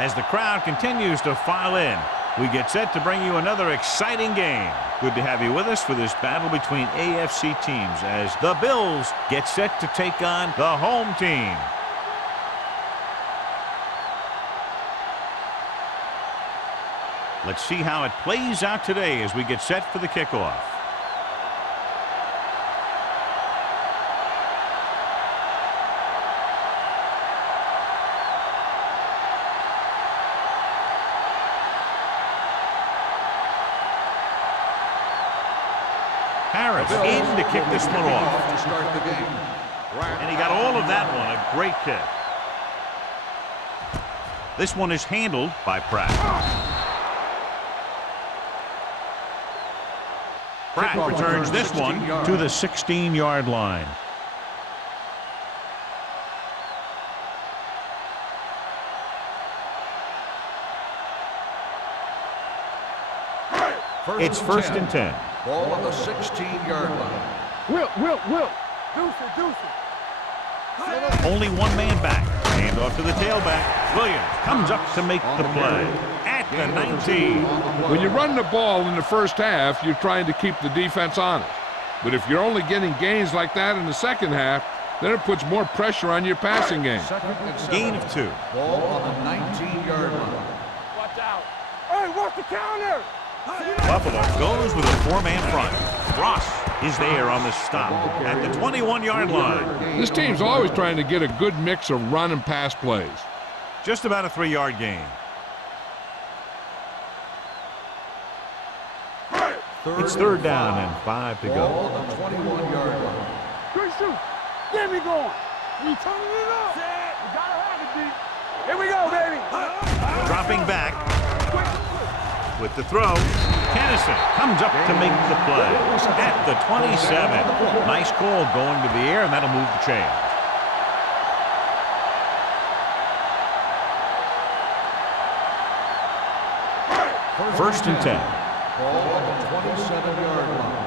As the crowd continues to file in, we get set to bring you another exciting game. Good to have you with us for this battle between AFC teams as the Bills get set to take on the home team. Let's see how it plays out today as we get set for the kickoff. Harris in to kick this one off. To start the game. And he got all of that one. A great kick. This one is handled by Pratt. Pratt returns this one to the 16-yard line. It's first and 10. Ball on the 16-yard line. Will. Deuce. Only one man back. Hand off to the tailback. Williams comes up to make the play at the 19. When you run the ball in the first half, you're trying to keep the defense honest. But if you're only getting gains like that in the second half, then it puts more pressure on your passing game. Gain of 2. Ball on the 19-yard line. Watch out. Hey, what's the counter? Buffalo goes with a 4-man front. Ross is there on the stop at the 21-yard line. This team's always trying to get a good mix of run and pass plays. Just about a 3-yard gain. It's third down and 5 to go. Ball on the 21-yard line. Good shoot. Get me going. We turning it up. We gotta have it, D. Here we go, baby. Dropping back with the throw. Kennison comes up to make the play at the 27. Nice call going to the air, and that'll move the chain. First and 10. Ball on the 27-yard line.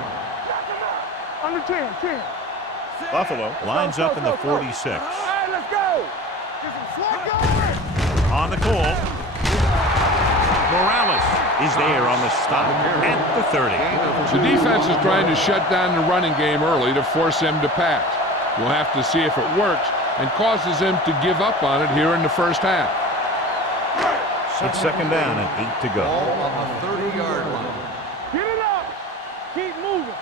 Under 10. Buffalo lines up in the 46. All right, let's go. Get some slack going. On the call. Morales is there on the stop at the 30. The defense is trying to shut down the running game early to force him to pass. We'll have to see if it works and causes him to give up on it here in the first half. It's second down and 8 to go. Ball on the 30-yard line. Get it up. Keep moving.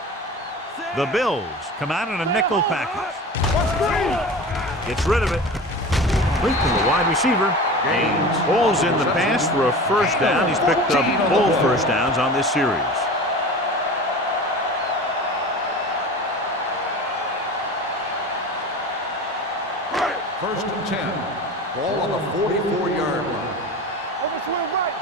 The Bills come out in a nickel package. Gets rid of it. Complete to the wide receiver. Gaines pulls in the pass for a first down. He's picked up both first downs on this series. First and 10. Ball on the 44-yard line. Overswing right.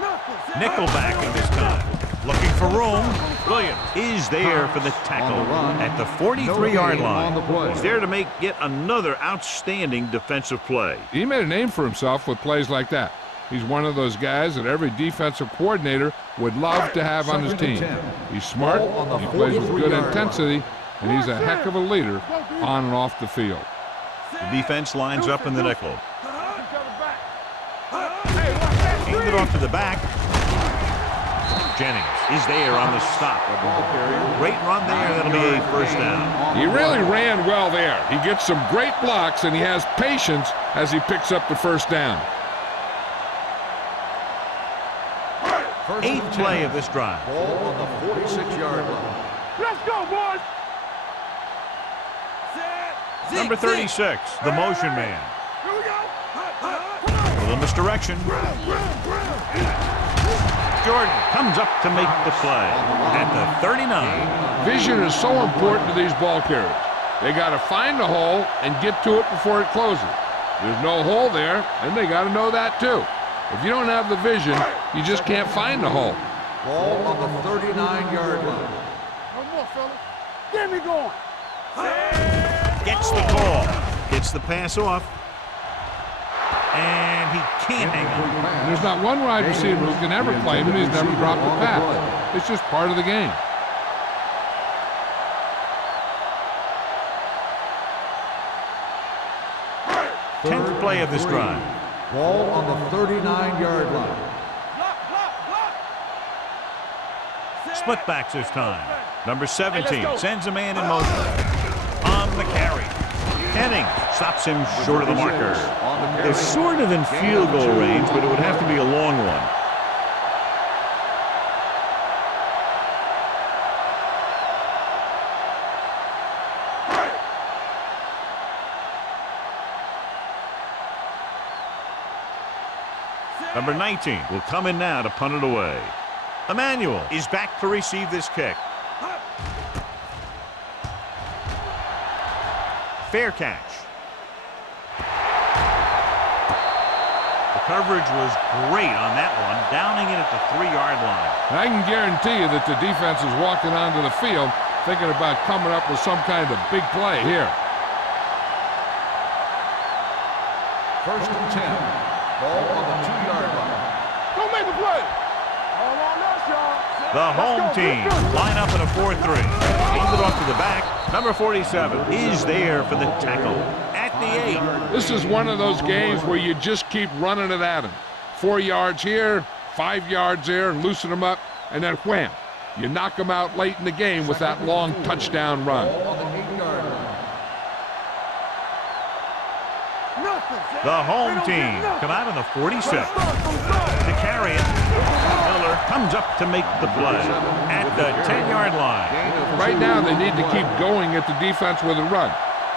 Nothing. Nickelback in this time. Looking for room. Williams is there for the tackle at the 43-yard line. He's there to make yet another outstanding defensive play. He made a name for himself with plays like that. He's one of those guys that every defensive coordinator would love to have on his team. He's smart, he plays with good intensity, and he's a heck of a leader on and off the field. The defense lines up in the nickel. Hand it off to the back. Jennings is there on the stop. Great run there. That'll be a first down. He really ran well there. He gets some great blocks, and he has patience as he picks up the first down. Eighth play of this drive. Ball on the 46-yard line. Let's go, boys. Number 36, the motion man. Here we go. A little misdirection. Jordan comes up to make the play at the 39. Vision is so important to these ball carriers. They got to find the hole and get to it before it closes. There's no hole there, and they got to know that too. If you don't have the vision, you just can't find the hole. Ball on the 39-yard line. One more, fella. Get me going. Gets the call. Gets the pass off. And he can't hang on. There's not one wide receiver who can ever claim it. He's never dropped a pass. It's just part of the game. 10th play of this drive. Ball on the 39-yard line. Split backs this time. Number 17 sends a man in motion. On the carry. Henning stops him short of the marker. They're sort of in field goal range, but it would have to be a long one. Number 19 will come in now to punt it away. Emmanuel is back to receive this kick. Fair catch. The coverage was great on that one, downing it at the 3-yard line. And I can guarantee you that the defense is walking onto the field thinking about coming up with some kind of big play here. First and 10. Ball on the 2-yard line. Don't make a play. All on us, y'all. The home team line up in a 4-3. Hand it off to the back. Number 47 is there for the tackle at the 8. This is one of those games where you just keep running it at him. 4 yards here, 5 yards there, and loosen them up, and then wham. You knock them out late in the game with that long touchdown run. Ball on the 8-yard line. The home team come out in the 47 to carry it. Miller comes up to make the play at the 10-yard line. Right now, they need to keep going at the defense with a run.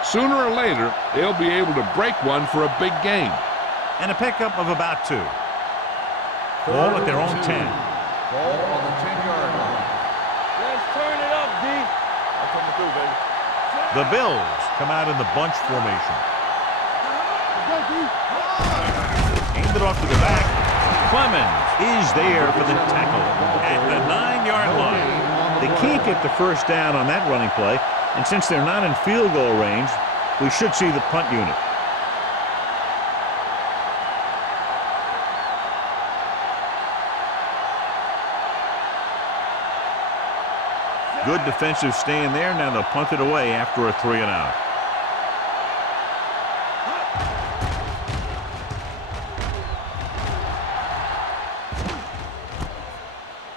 Sooner or later, they'll be able to break one for a big gain. And a pickup of about 2. Ball at their own 10. Ball on the 10-yard line. Let's turn it up, D. I'm coming through, baby. The Bills come out in the bunch formation. Aimed it off to the back. Clemens is there for the tackle at the 9-yard line. They can't get the first down on that running play, and since they're not in field goal range, we should see the punt unit. Good defensive stand there. Now they'll punt it away after a 3-and-out.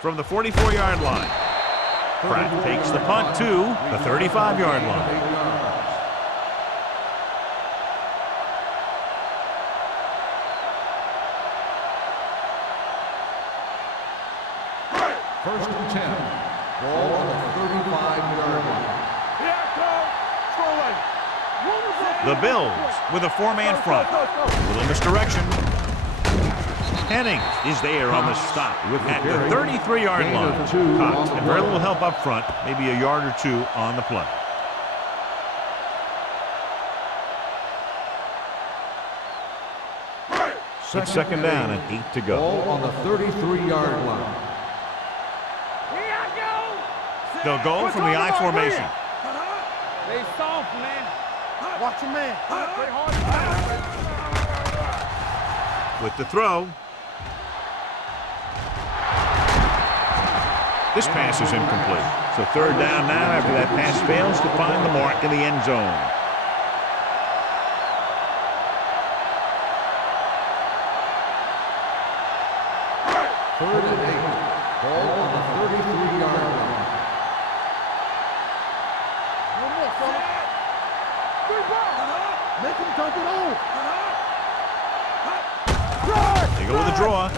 From the 44-yard line, Pratt takes the punt to the 35-yard line. First and 10. Ball on the 35-yard line. Here I come. The Bills with a 4-man front. Little misdirection. Henning is there on the stop at the 33-yard line. Cox, and very little help up front, maybe a yard or 2 on the play. It's second down and 8 to go. Ball on the 33-yard line. Here I go. They'll go from the I formation. Stay soft, man. Watch your man. Stay hard. With the throw. This pass is incomplete. So third down now after that pass fails to find the mark in the end zone. Third and 8. Ball on the 33-yard line. One more, fella. Three balls. Make him dump it on. They go with a draw.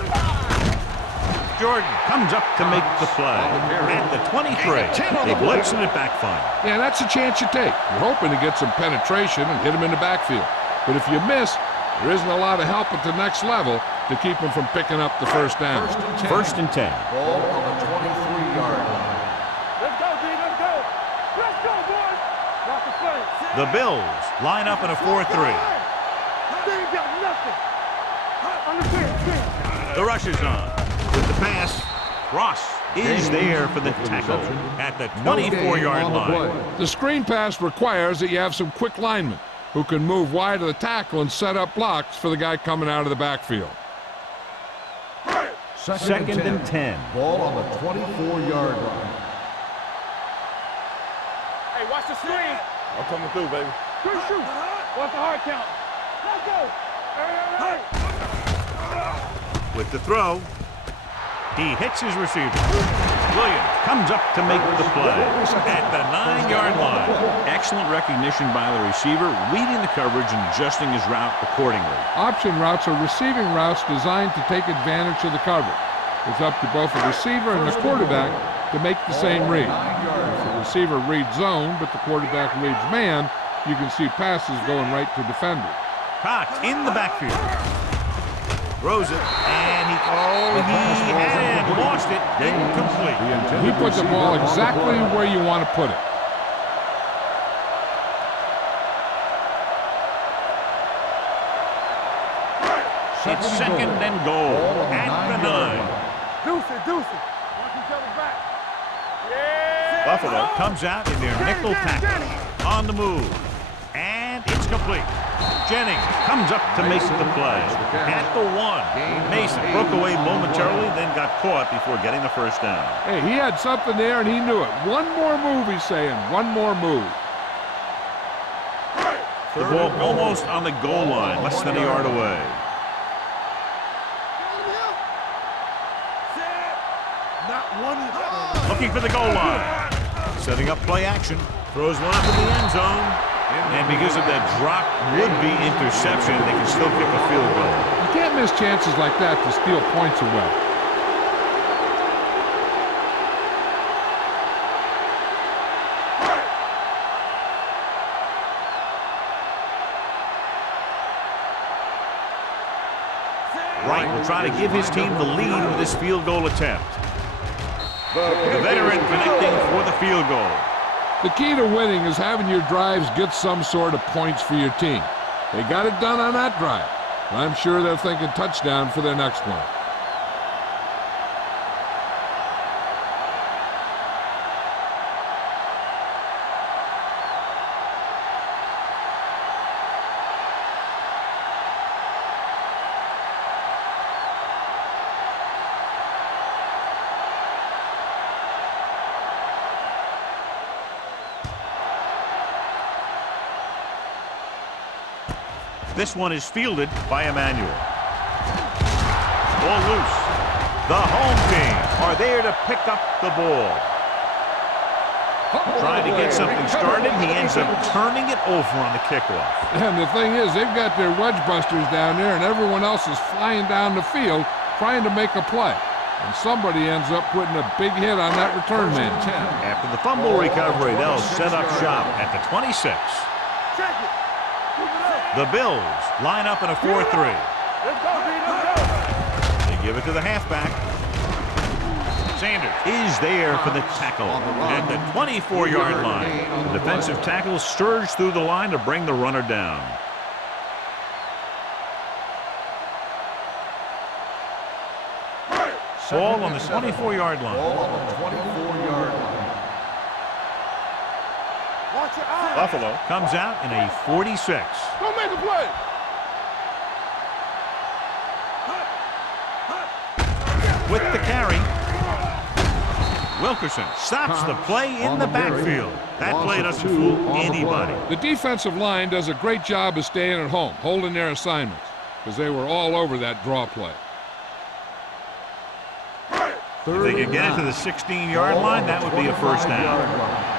Jordan comes up to make the play at the 23. They blitz and it backfires. Yeah, that's a chance you take. You're hoping to get some penetration and hit him in the backfield. But if you miss, there isn't a lot of help at the next level to keep him from picking up the first down. First and 10. Ball on the 23-yard line. Let's go, D. Let's go. Let's go, boys. Watch the play. The Bills line up in a 4-3. They ain't got nothing. Understand. The rush is on. With the pass, Ross is there for the tackle at the 24-yard line. The screen pass requires that you have some quick linemen who can move wide of the tackle and set up blocks for the guy coming out of the backfield. Second and 10. Ball on the 24-yard line. Hey, watch the screen. I'm coming through, baby. Good shoot. Watch the hard count. Let's go. Hey. with the throw. He hits his receiver. Williams comes up to make the play at the 9-yard line. Excellent recognition by the receiver, reading the coverage and adjusting his route accordingly. Option routes are receiving routes designed to take advantage of the coverage. It's up to both the receiver and the quarterback to make the same read. If the receiver reads zone, but the quarterback reads man, you can see passes going right to defenders. Cox in the backfield. Throws it, and he had lost it. Incomplete. He put the ball exactly where you want to put it. It's second and goal at the 9. Deuce it. Watch each other back. Yeah. Buffalo comes out in their nickel package on the move, and it's complete. Jennings comes up to make the play at the 1. Mason broke away momentarily, then got caught before getting the first down. Hey, he had something there, and he knew it. One more move, he's saying. One more move. The ball almost on the goal line, less than a yard away. Looking for the goal line. Setting up play action. Throws one up in the end zone. And because of that drop would-be interception, they can still kick a field goal. You can't miss chances like that to steal points away. Wright will try to give his team the lead with this field goal attempt. The veteran connecting for the field goal. The key to winning is having your drives get some sort of points for your team. They got it done on that drive. I'm sure they're thinking touchdown for their next one. This one is fielded by Emmanuel. Ball loose. The home team are there to pick up the ball. Trying to get something started, he ends up turning it over on the kickoff. And the thing is, they've got their wedge busters down there, and everyone else is flying down the field trying to make a play. And somebody ends up putting a big hit on that return man. After the fumble recovery, they'll set up shop at the 26. The Bills line up in a 4-3. They give it to the halfback. Sanders is there for the tackle at the 24-yard line. The defensive tackle surged through the line to bring the runner down. Ball on the 24-yard line. Buffalo comes out in a 46. Don't make a play. With the carry, Wilkerson stops the play in the backfield. That play doesn't fool anybody. The defensive line does a great job of staying at home, holding their assignments, because they were all over that draw play. If they could get it to the 16-yard line, that would be a first down.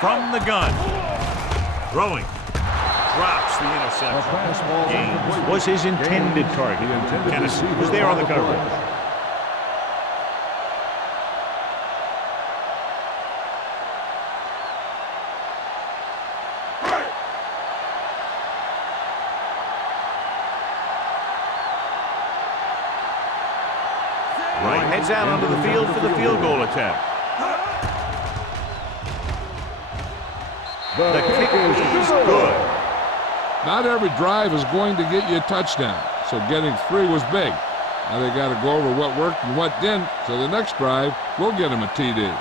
From the gun, throwing, drops the interception. Gaines was his intended target. Tennessee was there on the coverage. Wright heads out onto the field for the field goal attempt. The kick is good. Not every drive is going to get you a touchdown, so getting 3 was big. Now they got to go over what worked and what didn't, so the next drive will get them a TD.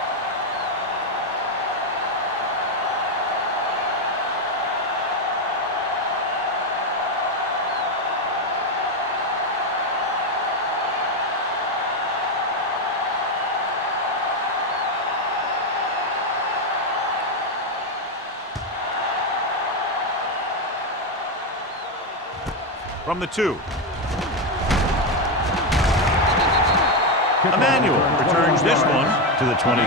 from the 2. Emmanuel returns this one to the 23.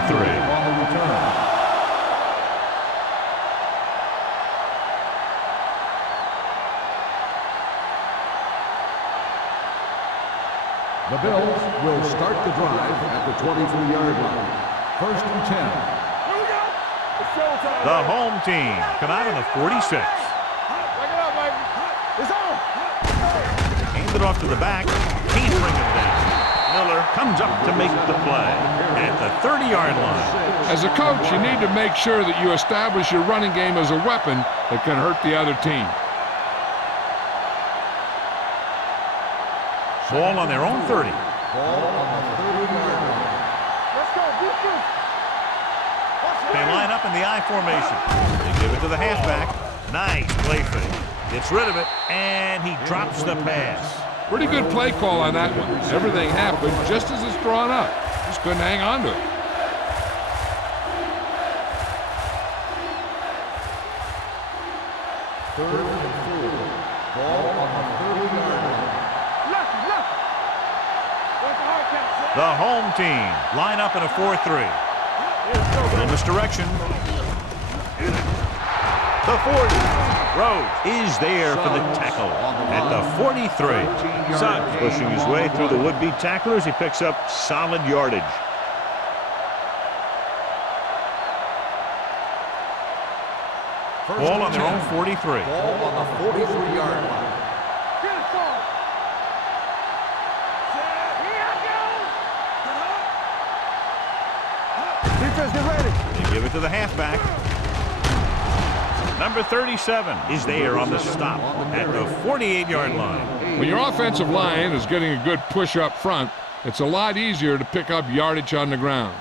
The Bills will start the drive at the 23-yard line. 1st and 10. Here we go. It's showtime. The home team come out on the 46. Back it up, baby. It's on. Hands it off to the back. Can't bring him down. Miller comes up to make the play at the 30-yard line. As a coach, you need to make sure that you establish your running game as a weapon that can hurt the other team. Ball on their own 30. Ball on the 30-yard line. Let's go. Defense. They line up in the I formation. They give it to the halfback. Nice play fake. Gets rid of it, and he drops the pass. Pretty good play call on that one. Everything happened just as it's drawn up. Just couldn't hang on to it. Third and 4. Ball on the 30-yard line. The home team line up in a 4-3. In this direction. The 40. Rhodes is there for the tackle at the 43. Suggs pushing his way through the would-be tacklers. He picks up solid yardage. Ball on their own 43. Ball on the 43-yard line. Defense, get ready. They give it to the halfback. Number 37 is there on the stop at the 48-yard line. When your offensive line is getting a good push up front, it's a lot easier to pick up yardage on the ground.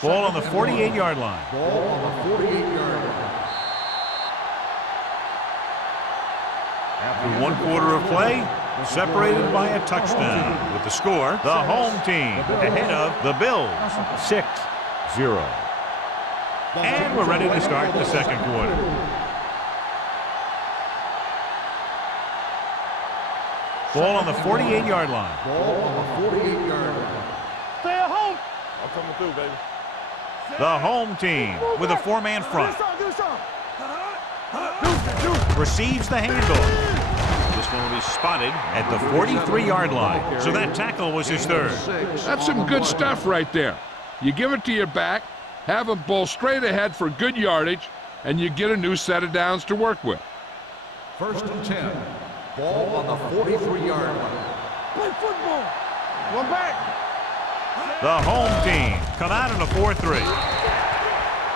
Ball on the 48-yard line. Ball on the 48-yard line. After 1 quarter of play, separated by a touchdown. With the score, the home team ahead of the Bills, 6-0. And we're ready to start the second quarter. Ball on the 48-yard line. Ball on the 48-yard line. Stay at home. I'm coming through, baby. The home team with a 4-man front. Do something. Receives the handoff. This one will be spotted at the 43-yard line. So that tackle was his 3rd. That's some good stuff right there. You give it to your back, have him pull straight ahead for good yardage, and you get a new set of downs to work with. 1st and 10. Ball on the 43-yard line. Play football. One back. The home team come out in a 4-3.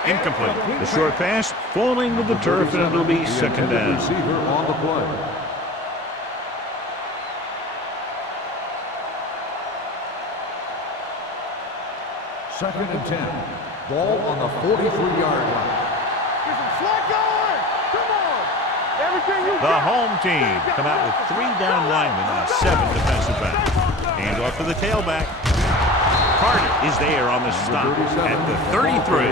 Incomplete. The short pass falling to the turf, and it'll be 2nd down. Receiver on the play. Second and 10. Ball on the 43-yard line. Get some slack going. Come on. Everything you The got. home team come out with 3 down linemen and 7 defensive backs. Hand off to the tailback. Carter is there on the stop at the 33.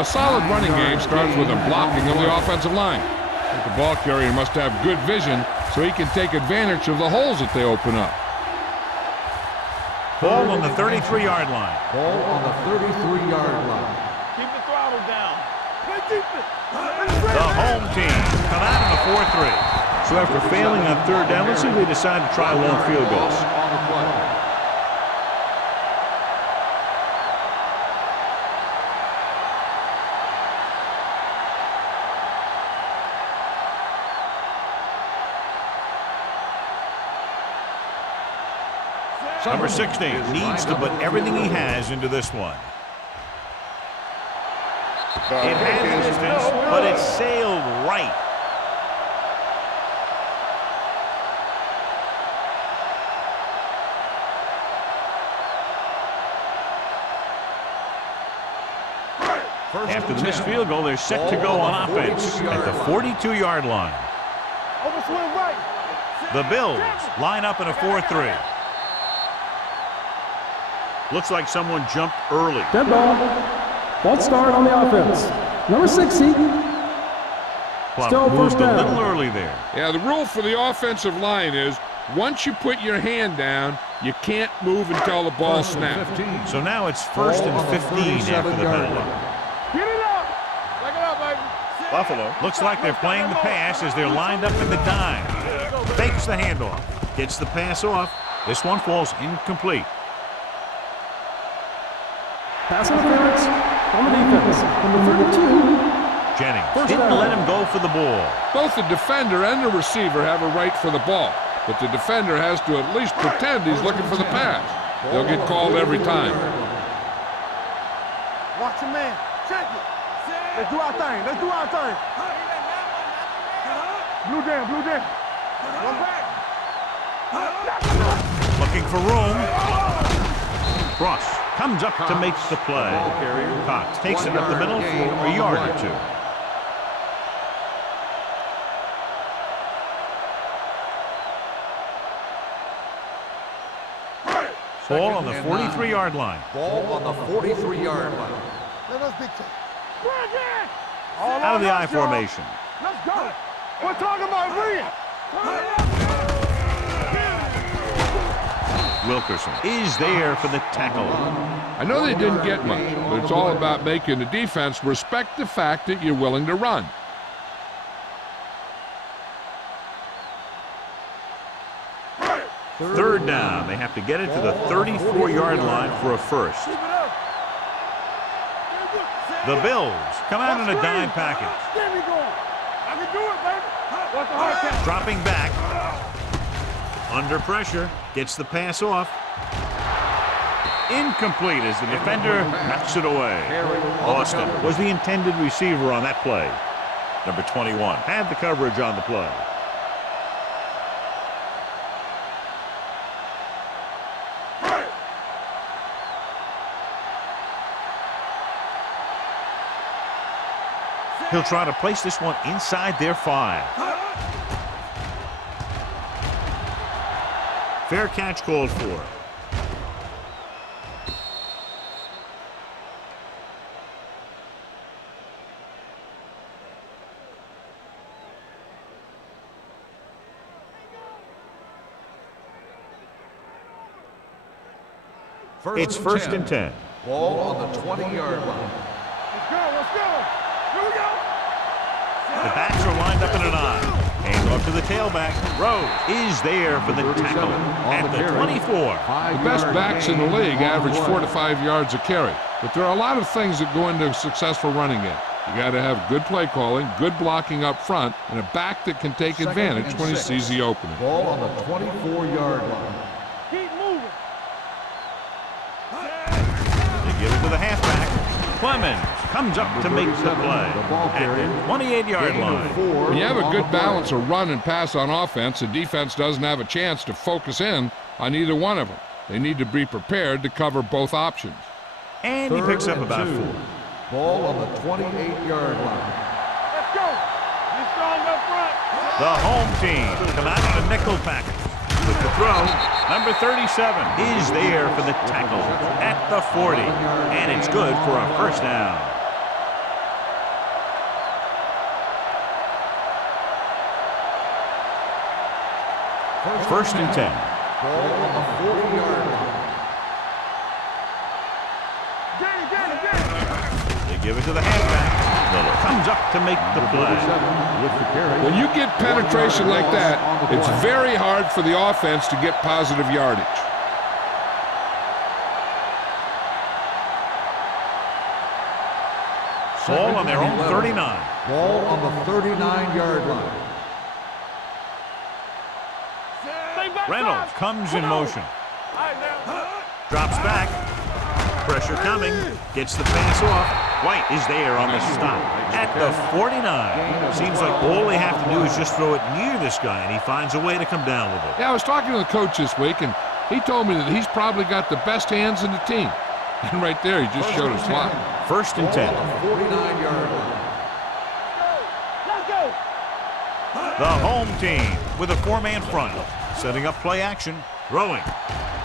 A solid running game starts with a blocking of the offensive line. But the ball carrier must have good vision so he can take advantage of the holes that they open up. Ball on the 33-yard line. Ball on the 33-yard line. Keep the throttle down. Play defense. The home team come out in a 4-3. So after failing on 3rd down, let's see if they decide to try long field goals. On the play. Number 16 needs to put everything he has into this one. It had distance, but it sailed right. After the missed field goal, they're set to go on offense at the 42-yard line. Over swing right. The Bills line up in a 4-3. Looks like someone jumped early. Dead ball. False start on the offense. Number 60. club Still moved first a down. little early there. Yeah, the rule for the offensive line is once you put your hand down, you can't move until the ball snaps. So now it's first and 15 after the penalty. Get it up. Back it up, baby. Buffalo looks like they're playing the pass as they're lined up in the dime. Fakes the handoff. Gets the pass off. This one falls incomplete. Pass interference on the defense. Number 32. Jennings didn't let him go for the ball. Both the defender and the receiver have a right for the ball, but the defender has to at least pretend he's looking for the pass. They'll get called every time. Watch your man. Check it. Let's do our thing. Let's do our thing. Blue down, blue down. One back. Looking for room. Cross comes up to make the play. Cox takes it up the middle for a yard or two. Ball on the 43-yard line. Ball on the 43-yard line. Let us dictate. Out of the I formation. Let's go. We're talking about Rhea. Wilkerson is there for the tackle. I know they didn't get much, but it's all about making the defense respect the fact that you're willing to run. Third down. They have to get it to the 34-yard line for a first. The Bills come out in a dime package. Get me going. I can do it, baby. What's the hard catch? Dropping back. Under pressure. Gets the pass off. Incomplete as the defender knocks it away. Austin was the intended receiver on that play. Number 21 had the coverage on the play. He'll try to place this one inside their 5. Fair catch called for. It's first and 10. Ball on the 20-yard line. Let's go, let's go. Here we go. The backs are lined up in an I. Hands off to the tailback. Rose is there for the tackle at the 24. The best backs in the league average 4 to 5 yards a carry, but there are a lot of things that go into a successful running game. You got to have good play calling, good blocking up front, and a back that can take advantage when he sees the opening. Ball on the 24-yard line. Keep moving. They give it to the halfback. Clemens comes up to make the play at the 28-yard line. When you have a good balance of run and pass on offense, the defense doesn't have a chance to focus in on either one of them. They need to be prepared to cover both options. And he picks up about 4. Ball on the 28-yard line. Let's go. Be strong up front. The home team come out in a nickel package. With the throw, number 37 is there for the tackle at the 40. And it's good for a first down. First and 10. Ball on the 40-yard line. They give it to the halfback. Miller comes up to make the play. With the carry. When you get penetration like that, it's very hard for the offense to get positive yardage. Ball on their own 39. Ball on the 39-yard line. Reynolds comes in motion. Drops back. Pressure coming. Gets the pass off. White is there on the stop at the 49. Seems like all they have to do is just throw it near this guy, and he finds a way to come down with it. Yeah, I was talking to the coach this week, and he told me that he's probably got the best hands in the team. And right there, he just showed his slot. First and 10. 49-yard line. Let's go. The home team with a 4-man front. Setting up play action. Throwing.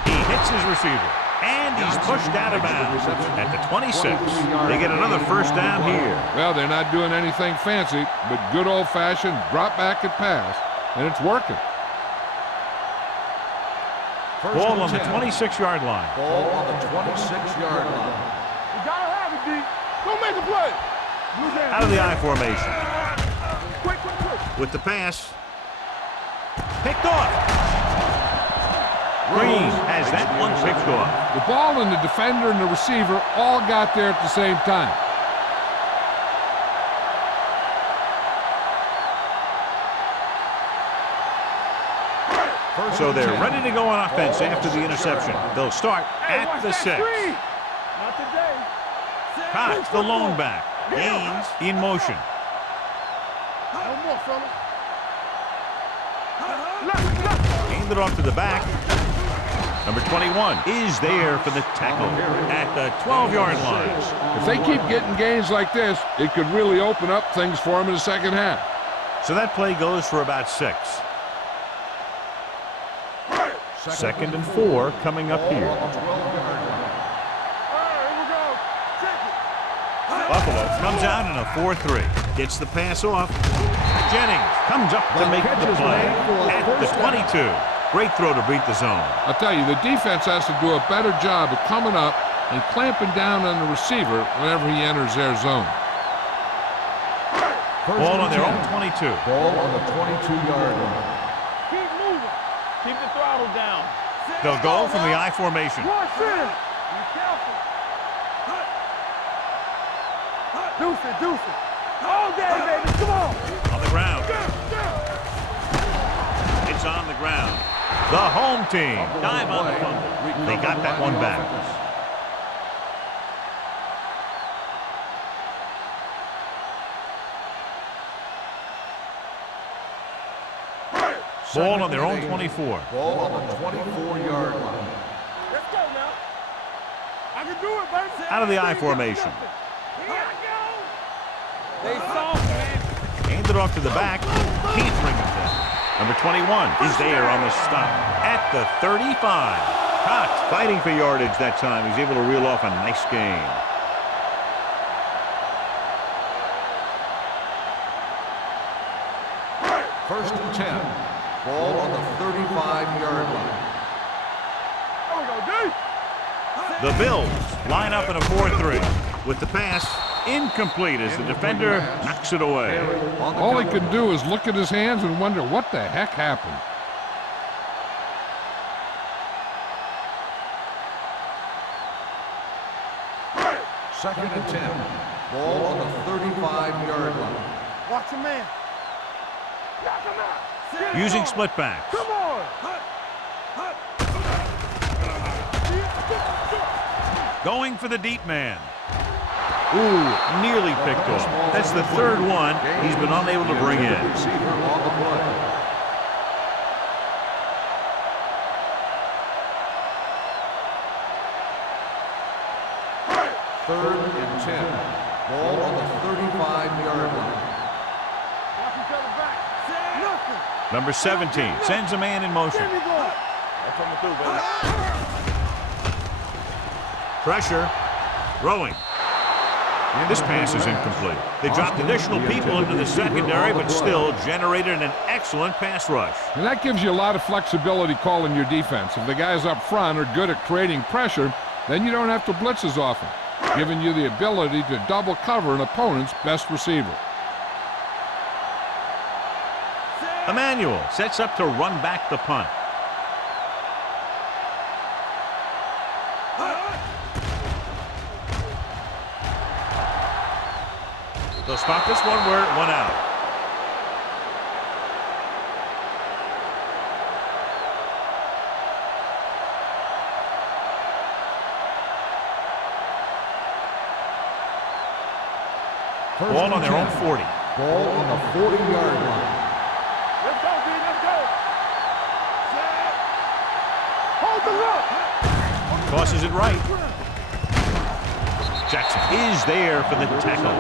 He hits his receiver. And He's pushed out of bounds at the 26. They get another first down here. Well, they're not doing anything fancy, but good old-fashioned drop back and pass, and it's working. Ball on the 26-yard line. Ball on the 26-yard line. You gotta have it, D. Don't make a play. Out of the I formation. Quick. With the pass. Picked off. Green has that one picked off. The ball and the defender and the receiver all got there at the same time. So they're ready to go on offense after the interception. They'll start at the 6. Not today. Cox, the lone back. Gaines in motion. No more, fella. Gained it off to the back. Number 21 is there for the tackle at the 12-yard line. If they keep getting gains like this, it could really open up things for them in the second half. So that play goes for about 6. 2nd and 4 coming up here. Buffalo comes out in a 4-3. Gets the pass off. Jennings comes up to make the play at the 22. Great throw to beat the zone. I'll tell you, the defense has to do a better job of coming up and clamping down on the receiver whenever he enters their zone. Ball on their own 22. Ball on the 22-yard line. Keep moving. Keep the throttle down. They'll go from the I formation. Watch in. Be careful. Deuce it. All day, baby. Come on. On the ground. It's on the ground. The home team dive on the fumble. They got that one back. Ball on their own 24. Ball on the 24-yard line. Let's go now. I can do it, baby. Out of the I formation. Here I go. They soft, man. Aimed it off to the back. Can't bring it down. Number 21 is there on the stop at the 35. Cox fighting for yardage that time. He's able to reel off a nice gain. First and 10. Ball on the 35-yard line. There we go, D. The Bills line up in a 4-3. With the pass, incomplete as the defender knocks it away. All he can do is look at his hands and wonder what the heck happened. Second and 10. Ball on the 35-yard line. Watch your man. Knock him out. Using split backs. Come on. Going for the deep man. Ooh, nearly picked off. That's the third one he's been unable to bring in. Receiver on the play. Third and 10. Ball on the 35-yard line. Watch each other back. Nothing. Number 17 sends a man in motion. There we go. That's coming through, baby. Pressure. Throwing. This pass is incomplete. They dropped additional people into the secondary, but still generated an excellent pass rush. And that gives you a lot of flexibility calling your defense. If the guys up front are good at creating pressure, then you don't have to blitz as often, giving you the ability to double cover an opponent's best receiver. Emmanuel sets up to run back the punt. They'll spot this one where it went out. Ball on their own 40. Ball on the 40-yard line. Let's go, D. Let's go. Hold the look. Tosses it right. Jackson is there for the tackle.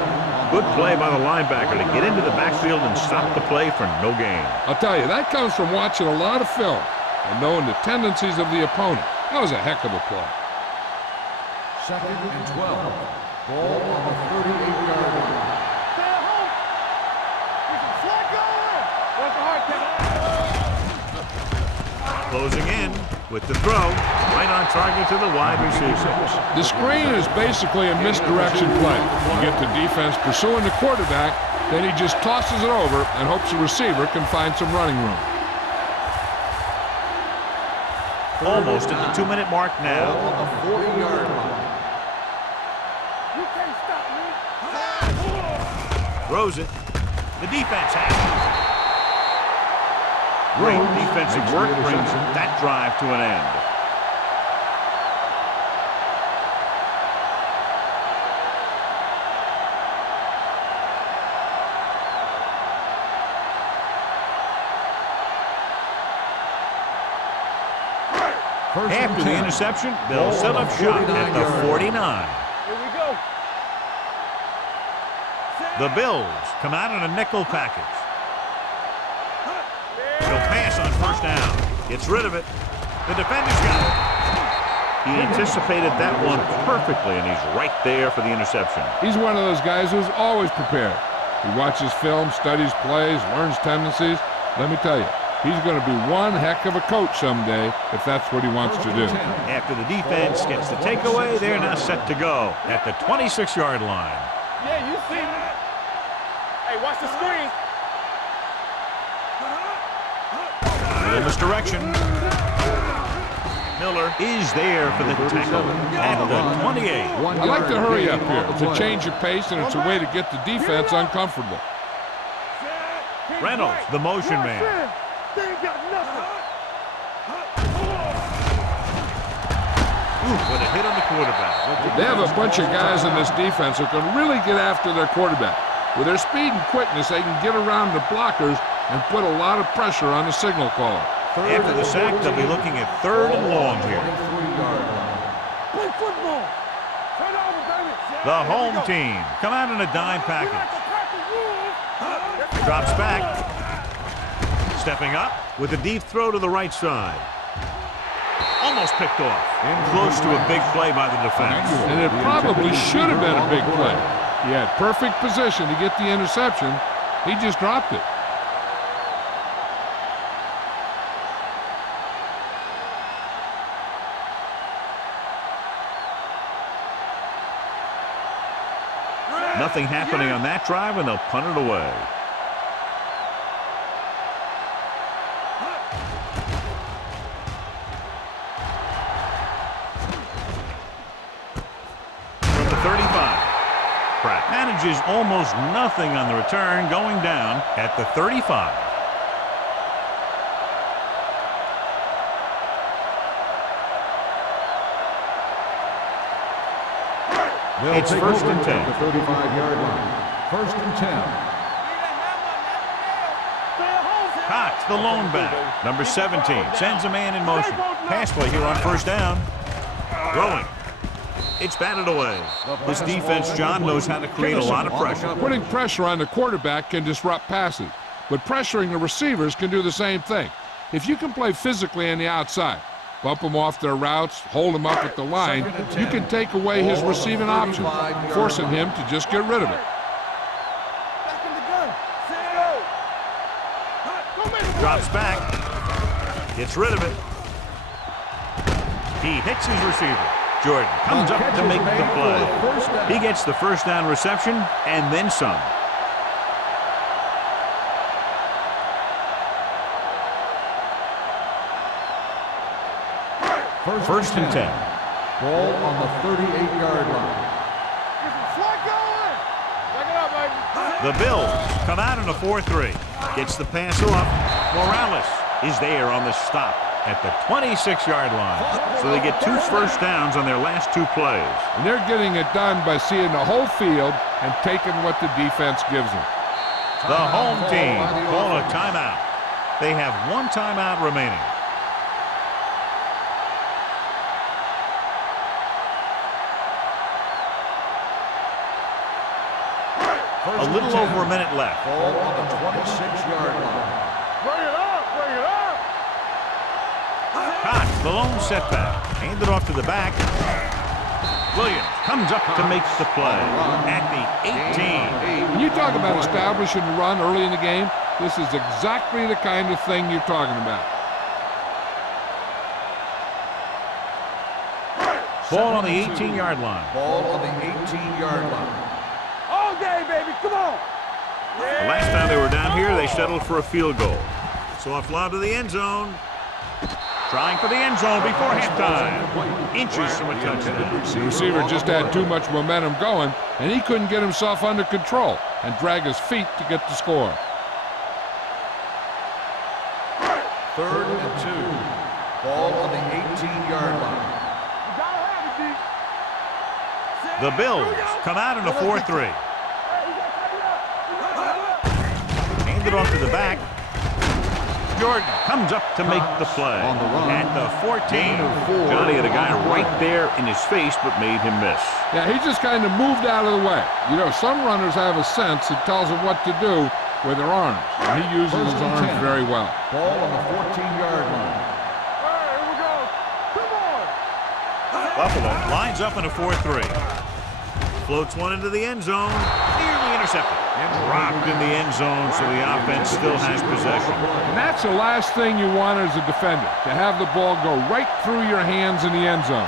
Good play by the linebacker to get into the backfield and stop the play for no gain. I'll tell you, that comes from watching a lot of film and knowing the tendencies of the opponent. That was a heck of a play. Second and 12. Ball on the 38-yard line. Stay at home. Get some slack going. What's the hard catch? Closing in with the throw. Right on target to the wide receiver. The screen is basically a misdirection play. You get the defense pursuing the quarterback, then he just tosses it over and hopes the receiver can find some running room. Almost at the 2-minute mark now. Ball on the 40-yard line. You can't stop me. Throws it. The defense has it. Great defensive work brings that drive to an end. After the interception, they'll set up shop at the 49. Here we go. The Bills come out in a nickel package. He'll pass on first down. Gets rid of it. The defender's got it. He anticipated that one perfectly, and he's right there for the interception. He's one of those guys who's always prepared. He watches film, studies plays, learns tendencies. Let me tell you, he's going to be one heck of a coach someday if that's what he wants to do. After the defense gets the takeaway, they're now set to go at the 26-yard line. Yeah, you see me. Hey, watch the screen. Little misdirection. Miller is there for the tackle at the 28. I like to hurry up here. It's a change of pace, and it's a way to get the defense uncomfortable. Reynolds, the motion man. They ain't got nothing. Ooh, what a hit on the quarterback. They have a bunch of guys in this defense who can really get after their quarterback. With their speed and quickness, they can get around the blockers and put a lot of pressure on the signal caller. After the sack, they'll be looking at 3rd and long here. Play football. Turn over, baby. The home team come out in a dime package. Drops back. Stepping up with a deep throw to the right side. Almost picked off. Close to a big play by the defense. And it probably should have been a big play. He had perfect position to get the interception. He just dropped it. Nothing happening on that drive, and they'll punt it away. From the 35. Pratt manages almost nothing on the return, going down at the 35. It's 1st and 10. The 35-yard line. 1st and 10. Cox, the lone back. Number 17, sends a man in motion. Pass play here on 1st down. Throwing. It's batted away. This defense, John, knows how to create a lot of pressure. Putting pressure on the quarterback can disrupt passes, but pressuring the receivers can do the same thing. If you can play physically on the outside, bump them off their routes, hold them up at the line, you can take away his receiving options, forcing him to just get rid of it. Drops back. Gets rid of it. He hits his receiver. Jordan comes up to make the play. He gets the 1st down reception and then some. First and 10. Ball on the 38-yard line. The Bills come out in a 4-3. Gets the pass off. Morales is there on the stop at the 26-yard line. So they get 2 1st downs on their last 2 plays. And they're getting it done by seeing the whole field and taking what the defense gives them. The home team call a timeout. They have 1 timeout remaining. A little over a minute left. Ball on the 26-yard line. Bring it up, bring it up. Cox, the lone setback. Handed off to the back. Williams comes up to make the play at the 18. When you talk about establishing a run early in the game, this is exactly the kind of thing you're talking about. Ball on the 18-yard line. Ball on the 18-yard line. All day, baby. Come on. The last time they were down here, they settled for a field goal. So off lob to the end zone. Trying for the end zone before halftime. Inches from a touchdown. The receiver just had too much momentum going, and he couldn't get himself under control and drag his feet to get the score. 3rd and 2. Ball on the 18-yard line. You gotta have it, D. The Bills come out in a 4-3. Hand it off to the back. Jordan comes up to make the play On the run. at the 14. Gain of 4. Johnny had a guy right there in his face, but made him miss. Yeah, he just kind of moved out of the way. You know, some runners have a sense that tells them what to do with their arms, and he uses his arms very well. Ball on the 14-yard line. Here we go. Come on. Buffalo lines up in a 4-3. Floats one into the end zone. Nearly intercepted. And dropped in the end zone, so the offense still has possession. And that's the last thing you want as a defender, to have the ball go right through your hands in the end zone.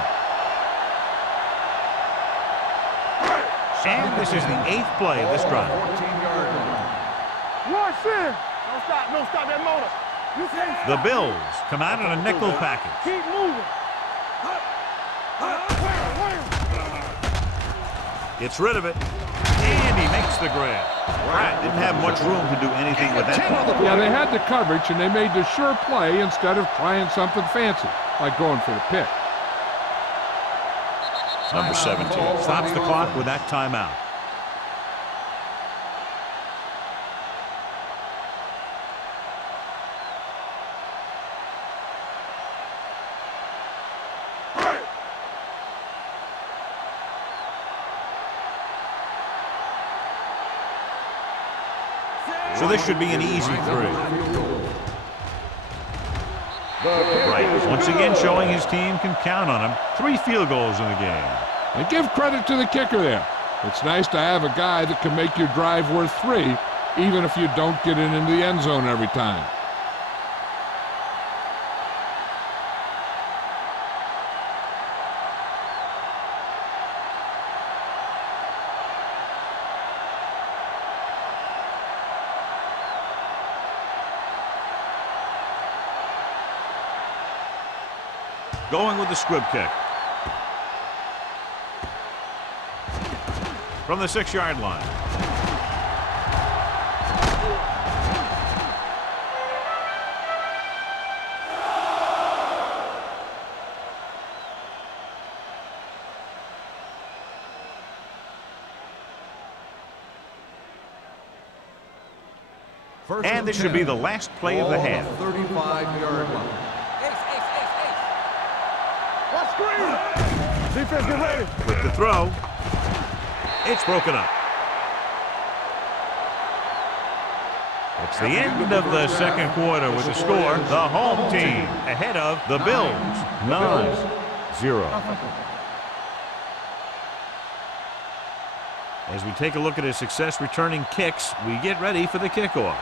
And this is the 8th play of this drive. 14-yard line. Rush in. Don't stop. Don't stop that motor. You can't stop. The Bills come out in a nickel package. Keep moving. Gets rid of it. And he makes the grab. Pratt didn't have much room to do anything with that ball. Yeah, they had the coverage, and they made the sure play instead of trying something fancy, like going for the pick. Number 17 stops the clock with that timeout. So this should be an easy 3. Right, once again showing his team can count on him. 3 field goals in the game. And give credit to the kicker there. It's nice to have a guy that can make your drive worth 3, even if you don't get it into the end zone every time. Going with the squib kick. From the 6-yard line. And this should be the last play of the half. 35-yard line. What screen? Defense, get ready. With the throw. It's broken up. It's the end of the second quarter with the score. The home team ahead of the Bills. 9-0. As we take a look at his success returning kicks, we get ready for the kickoff.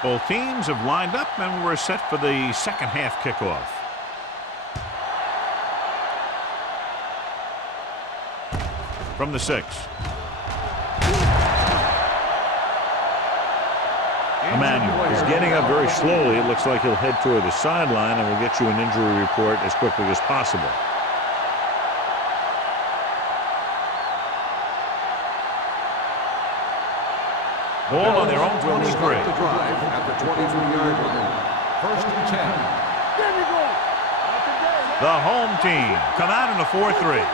Both teams have lined up and we're set for the second half kickoff. From the 6. Emmanuel is getting up very slowly. It looks like he'll head toward the sideline, and we'll get you an injury report as quickly as possible. Ball on their own 23. Start the drive at the 23-yard line. 1st and 10. There we go. Not today, man. The home team come out in a 4-3.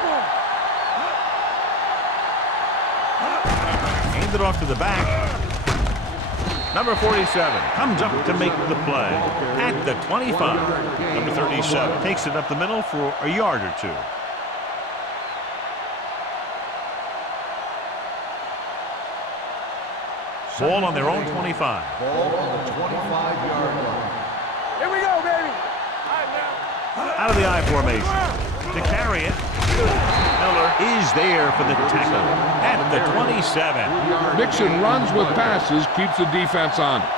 Aimed it off to the back. Number 47 comes up to make the play at the 25. Number 37 takes it up the middle for a yard or 2. Ball on their own 25. Ball on the 25-yard line. Here we go, baby. All right, now. Out of the I formation. To carry it. Miller is there for the tackle at the 27. Mixon runs with passes, keeps the defense honest.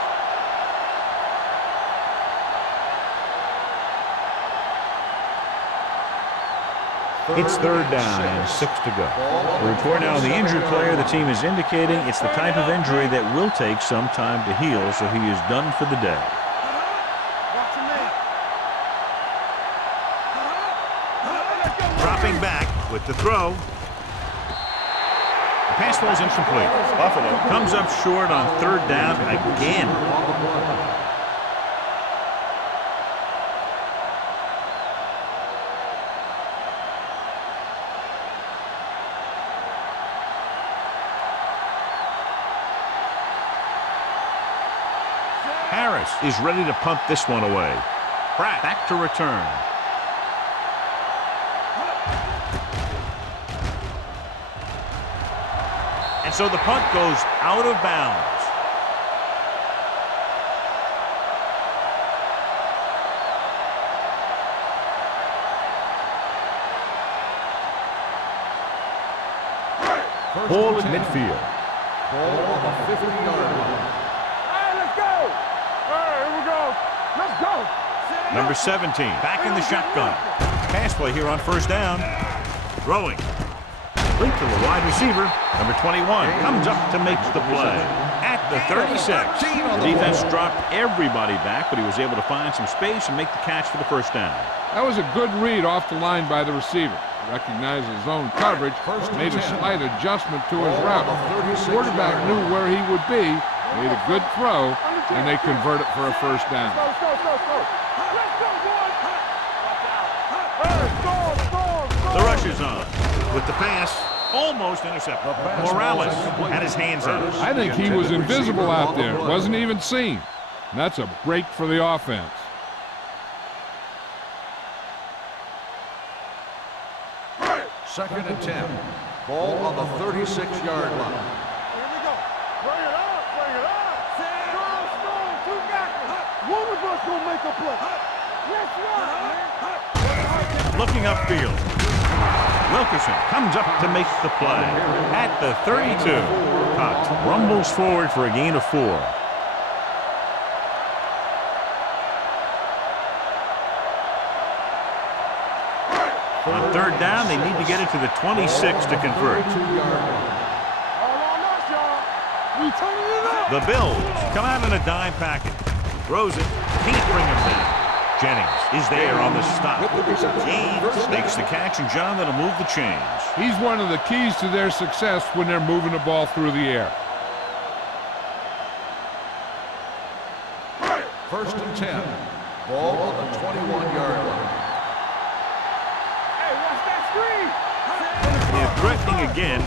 It's third down and 6 to go. The report now on the injured player, the team is indicating it's the type of injury that will take some time to heal, so he is done for the day. Dropping back with the throw. The pass falls incomplete. Buffalo comes up short on third down again. Harris is ready to punt this one away. Pratt back to return. And so the punt goes out of bounds. Ball at midfield. Ball on the 50-yard line. Let's go. Number 17 back in the shotgun. Pass play here on first down. Throwing. Link to the wide receiver. Number 21 comes up to make the play at the 36. The defense dropped everybody back, but he was able to find some space and make the catch for the first down. That was a good read off the line by the receiver. Recognized his own coverage, made a slight adjustment to his route. The quarterback knew where he would be, made a good throw, and they convert it for a first down. Let's go, boy. The rush is on with the pass. Almost intercepted. Morales had his hands on it. I think he was invisible out there. Wasn't even seen. And that's a break for the offense. Second and 10. Ball on the 36-yard line. Here we go. Bring it up. Strong, two backers. One of us gonna make a play. Let's run, man. Looking upfield. Wilkerson comes up to make the play at the 32. Caught. Rumbles forward for a gain of 4. On third down, they need to get it to the 26 to convert. The Bills come out in a dime package. Throws it. Can't bring him down. Jennings is there on the stop. Gaines makes the catch, and John, that'll move the chains. He's one of the keys to their success when they're moving the ball through the air. First and 10. Ball on the 21-yard line. Hey, watch that screen. They're threatening again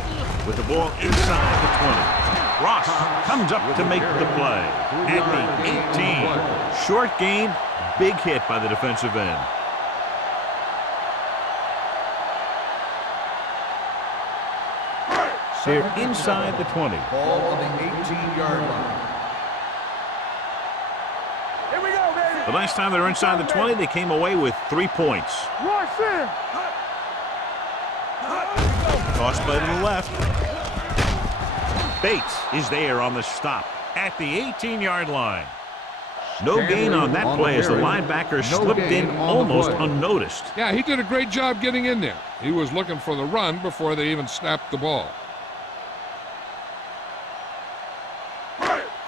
with the ball inside the 20. Ross comes up to make the play at the 18. Short gain, big hit by the defensive end. They're inside the 20. Ball on the 18-yard line. Here we go, baby. The last time they were inside the 20, they came away with 3 points. Rush in. Toss play to the left. Bates is there on the stop at the 18-yard line. No gain on that play as the linebacker slipped in almost unnoticed. Yeah, he did a great job getting in there. He was looking for the run before they even snapped the ball.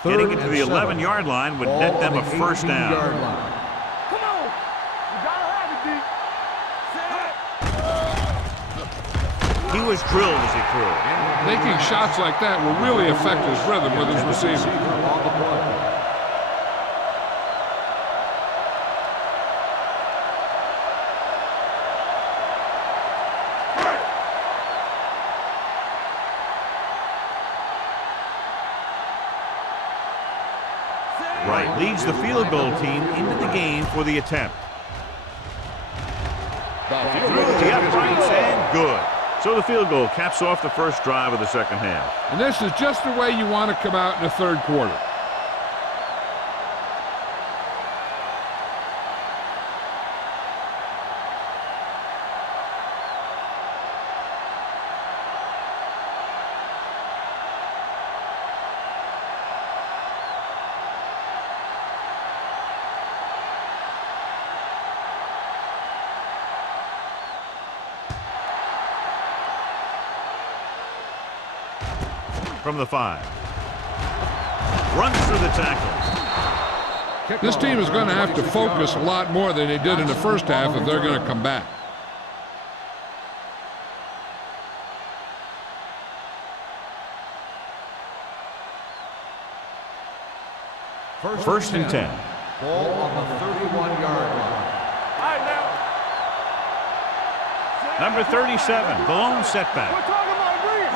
Getting it to the 11-yard line would net them a first down. Come on. You gotta have it, D. He was drilled as he threw. Taking shots like that will really affect his rhythm with his receiver. Wright leads the field goal team into the game for the attempt. Through the uprights and good. So the field goal caps off the first drive of the second half. And this is just the way you want to come out in the third quarter. From the 5. Runs through the tackle. This team is going to have to focus a lot more than they did in the first half if they're going to come back. First and 10. Ball on the 31-yard line. Number 37, the lone setback. We're talking about bring it.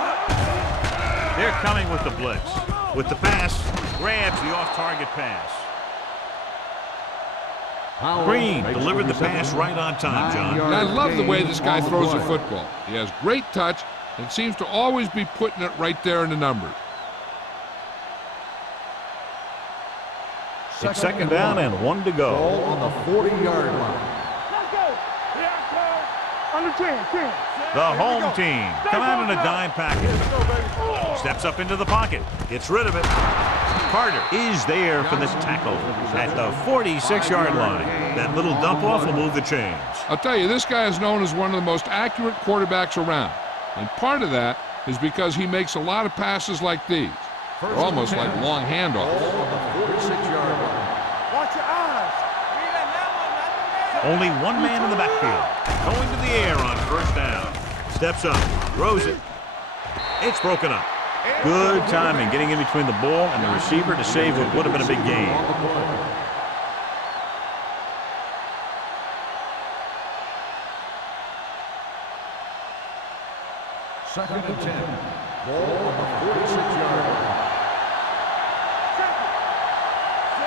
They're coming with the blitz. With the pass, grabs the off-target pass. Green delivered the pass right on time, John. And I love the way this guy throws a football. He has great touch and seems to always be putting it right there in the numbers. It's second down and 1 to go. Ball on the 40-yard line. Let's go. Under 10, 10. The home team come out in a dime package. Steps up into the pocket. Gets rid of it. Carter is there for the tackle at the 46-yard line. That little dump-off will move the chains. I'll tell you, this guy is known as one of the most accurate quarterbacks around. And part of that is because he makes a lot of passes like these. They're almost like long handoffs. Ball on the 46-yard line. Watch your eyes. Only one man in the backfield. Going to the air on first down. Steps up. Throws it. It's broken up. Good timing getting in between the ball and the receiver to save what would have been a big gain. Second and 10. Ball on the 46-yard line.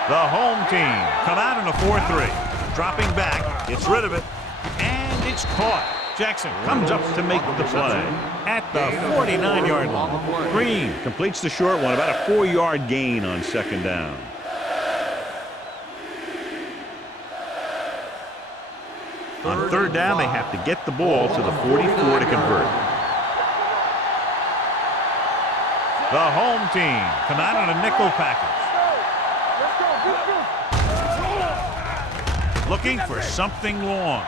The home team come out in a 4-3. Dropping back, gets rid of it, and it's caught. Jackson comes up to make the play at the 49-yard line. Green completes the short one, about a 4-yard gain on second down. On third down, they have to get the ball to the 44 to convert. The home team come out on a nickel package. Looking for something long.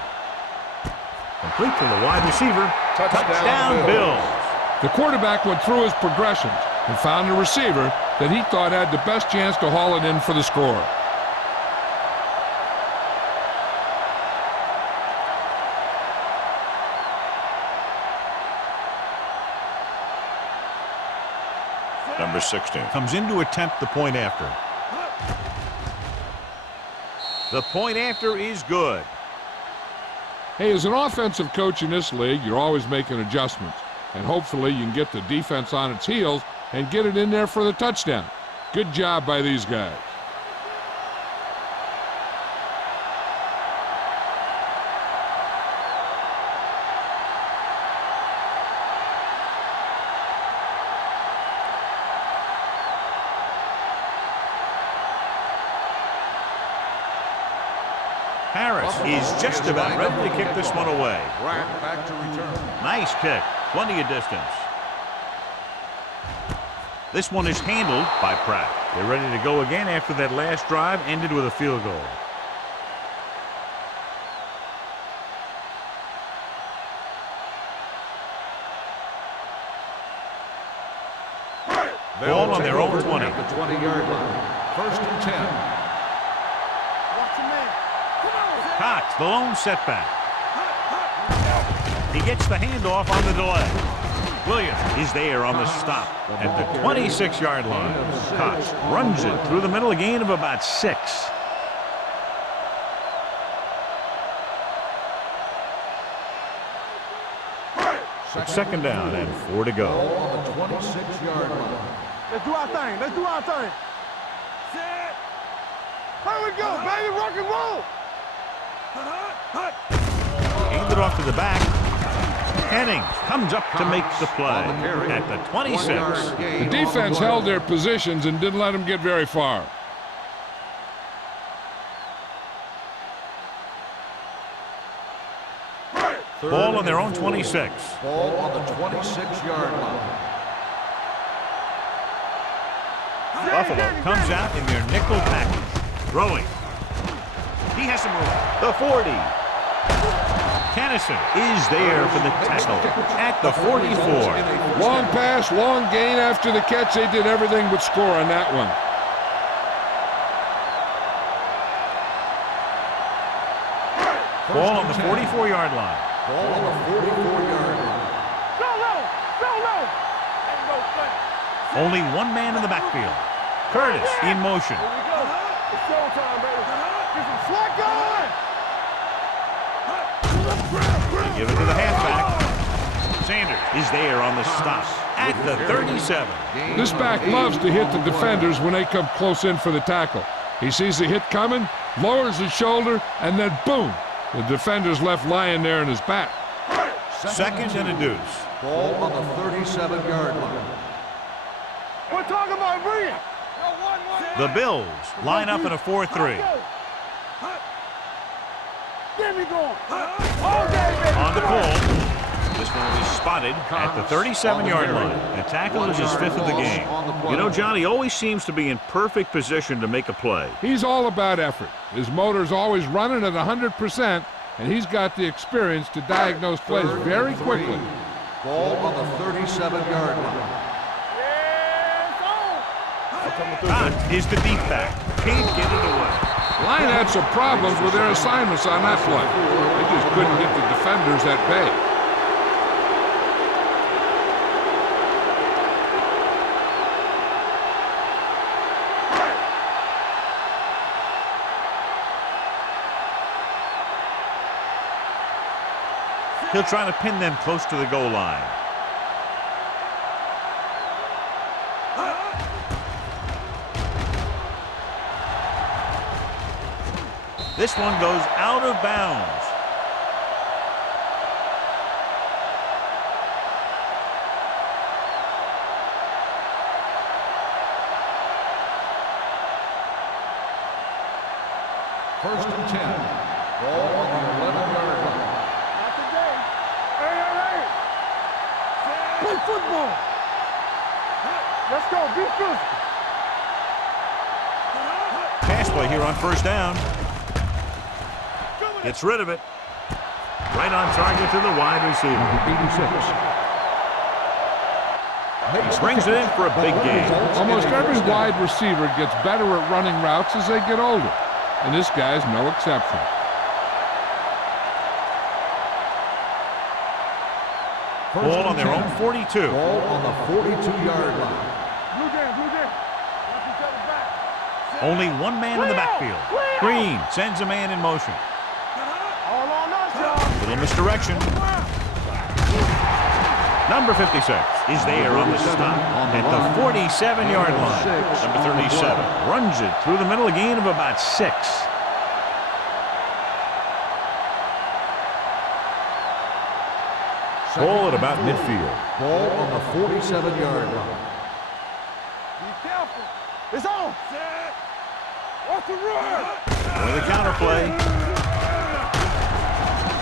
Complete to the wide receiver. Touchdown Bills. The quarterback went through his progressions and found a receiver that he thought had the best chance to haul it in for the score. Number 16 comes in to attempt the point after. The point after is good. Hey, as an offensive coach in this league, you're always making adjustments. And hopefully you can get the defense on its heels and get it in there for the touchdown. Good job by these guys. Harris is just about ready to kick this one away. Pratt back to return. Nice kick. Plenty of distance. This one is handled by Pratt. They're ready to go again after that last drive ended with a field goal. Ball on their own 20. At the 20-yard line. First and 10. Watch your man. Come on. Cox, the lone setback. He gets the handoff on the delay. Williams is there on the stop at the 26-yard line. Cox runs it through the middle, a gain of about 6. It's second down and 4 to go. Ball on the 26-yard line. Let's do our thing. Let's do our thing. Set. Here we go, baby. Rock and roll. Hand it off to the back. Hennings comes up to make the play at the 26. The defense held their positions and didn't let them get very far. Ball on their own 26. Ball on the 26-yard line. Buffalo comes out in their nickel package. Throwing. He has to move. The 40. Kennison is there for the tackle at the 44. Long pass, long gain after the catch. They did everything but score on that one. Ball on the 44-yard line. Ball on the 44-yard line. Go low! Go low! And go flat. Only one man in the backfield. Curtis in motion. Here we go. It's showtime, baby. Get some slack going! Give it to the halfback. Sanders is there on the stop at the 37. This back loves to hit the defenders when they come close in for the tackle. He sees the hit coming, lowers his shoulder, and then boom, the defender's left lying there in his back. Second and a deuce. Ball on the 37-yard line. We're talking about brilliant. The Bills line up in a 4-3. Get me going. All day, baby. On the pull. This one is spotted at the 37-yard line. The tackle is his fifth of the game. You know, Johnny always seems to be in perfect position to make a play. He's all about effort. His motor's always running at 100%, and he's got the experience to diagnose plays very quickly. Ball on the 37-yard line. That is the deep back. Can't get it away. Line had some problems with their assignments on that play. They just couldn't get the defenders at bay. He'll try to pin them close to the goal line. This one goes out of bounds. First and 10. Ball on the 11-yard line. Not today. Hey. Play football. Let's go. Be physical. Pass play here on first down. Gets rid of it. Right on target to the wide receiver. 86. Brings it in for a big game. Almost every wide receiver gets better at running routes as they get older, and this guy's no exception. Ball on their own 42. Ball on the 42-yard line. Blue game. Watch each other back. Only one man in the backfield. Green sends a man in motion. All on us, y'all. Little misdirection. Number 56 is there on the stop at the 47-yard line. Number 37 runs it through the middle, a gain of about 6. Ball at about midfield. Ball on the 47-yard line. Be careful. It's on. What's the run? With the counter play.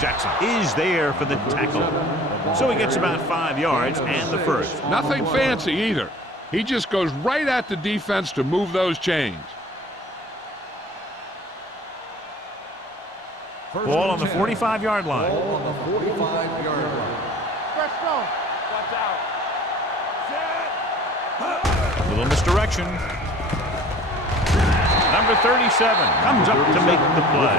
Jackson is there for the tackle. So he gets about 5 yards and the first. Nothing fancy either. He just goes right at the defense to move those chains. Ball on the 45-yard line. Ball on the 45-yard line. Fresh on. Watch out. Little misdirection. Number 37 comes up to make the play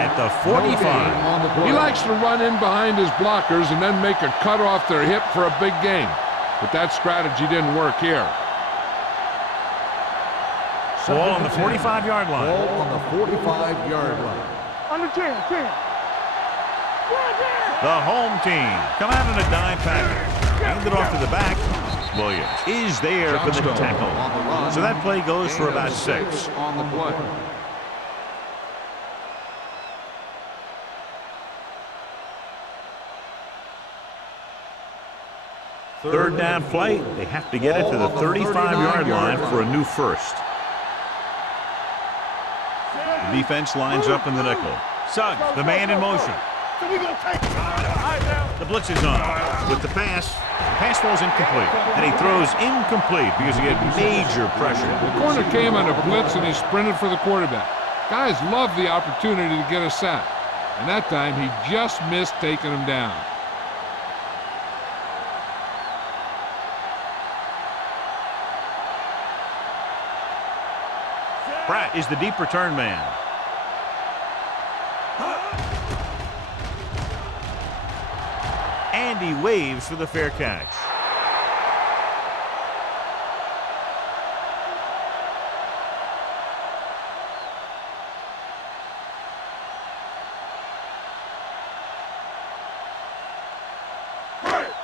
at the 45. He likes to run in behind his blockers and then make a cut off their hip for a big gain. But that strategy didn't work here. Ball on the 45-yard line. Ball on the 45-yard line. Under 10. The home team come out in a dime package. Hand it off to the back. Williams is there for the tackle. So that play goes for about 6. On the play. Third down play. They have to get it to the 35-yard line for a new first. The defense lines up in the nickel. Suggs, the man in motion. The blitz is on. With the pass falls incomplete. And he throws incomplete because he had major pressure. The corner came on a blitz and he sprinted for the quarterback. Guys love the opportunity to get a sack. And that time he just missed taking him down. Pratt is the deep return man. And he waves for the fair catch.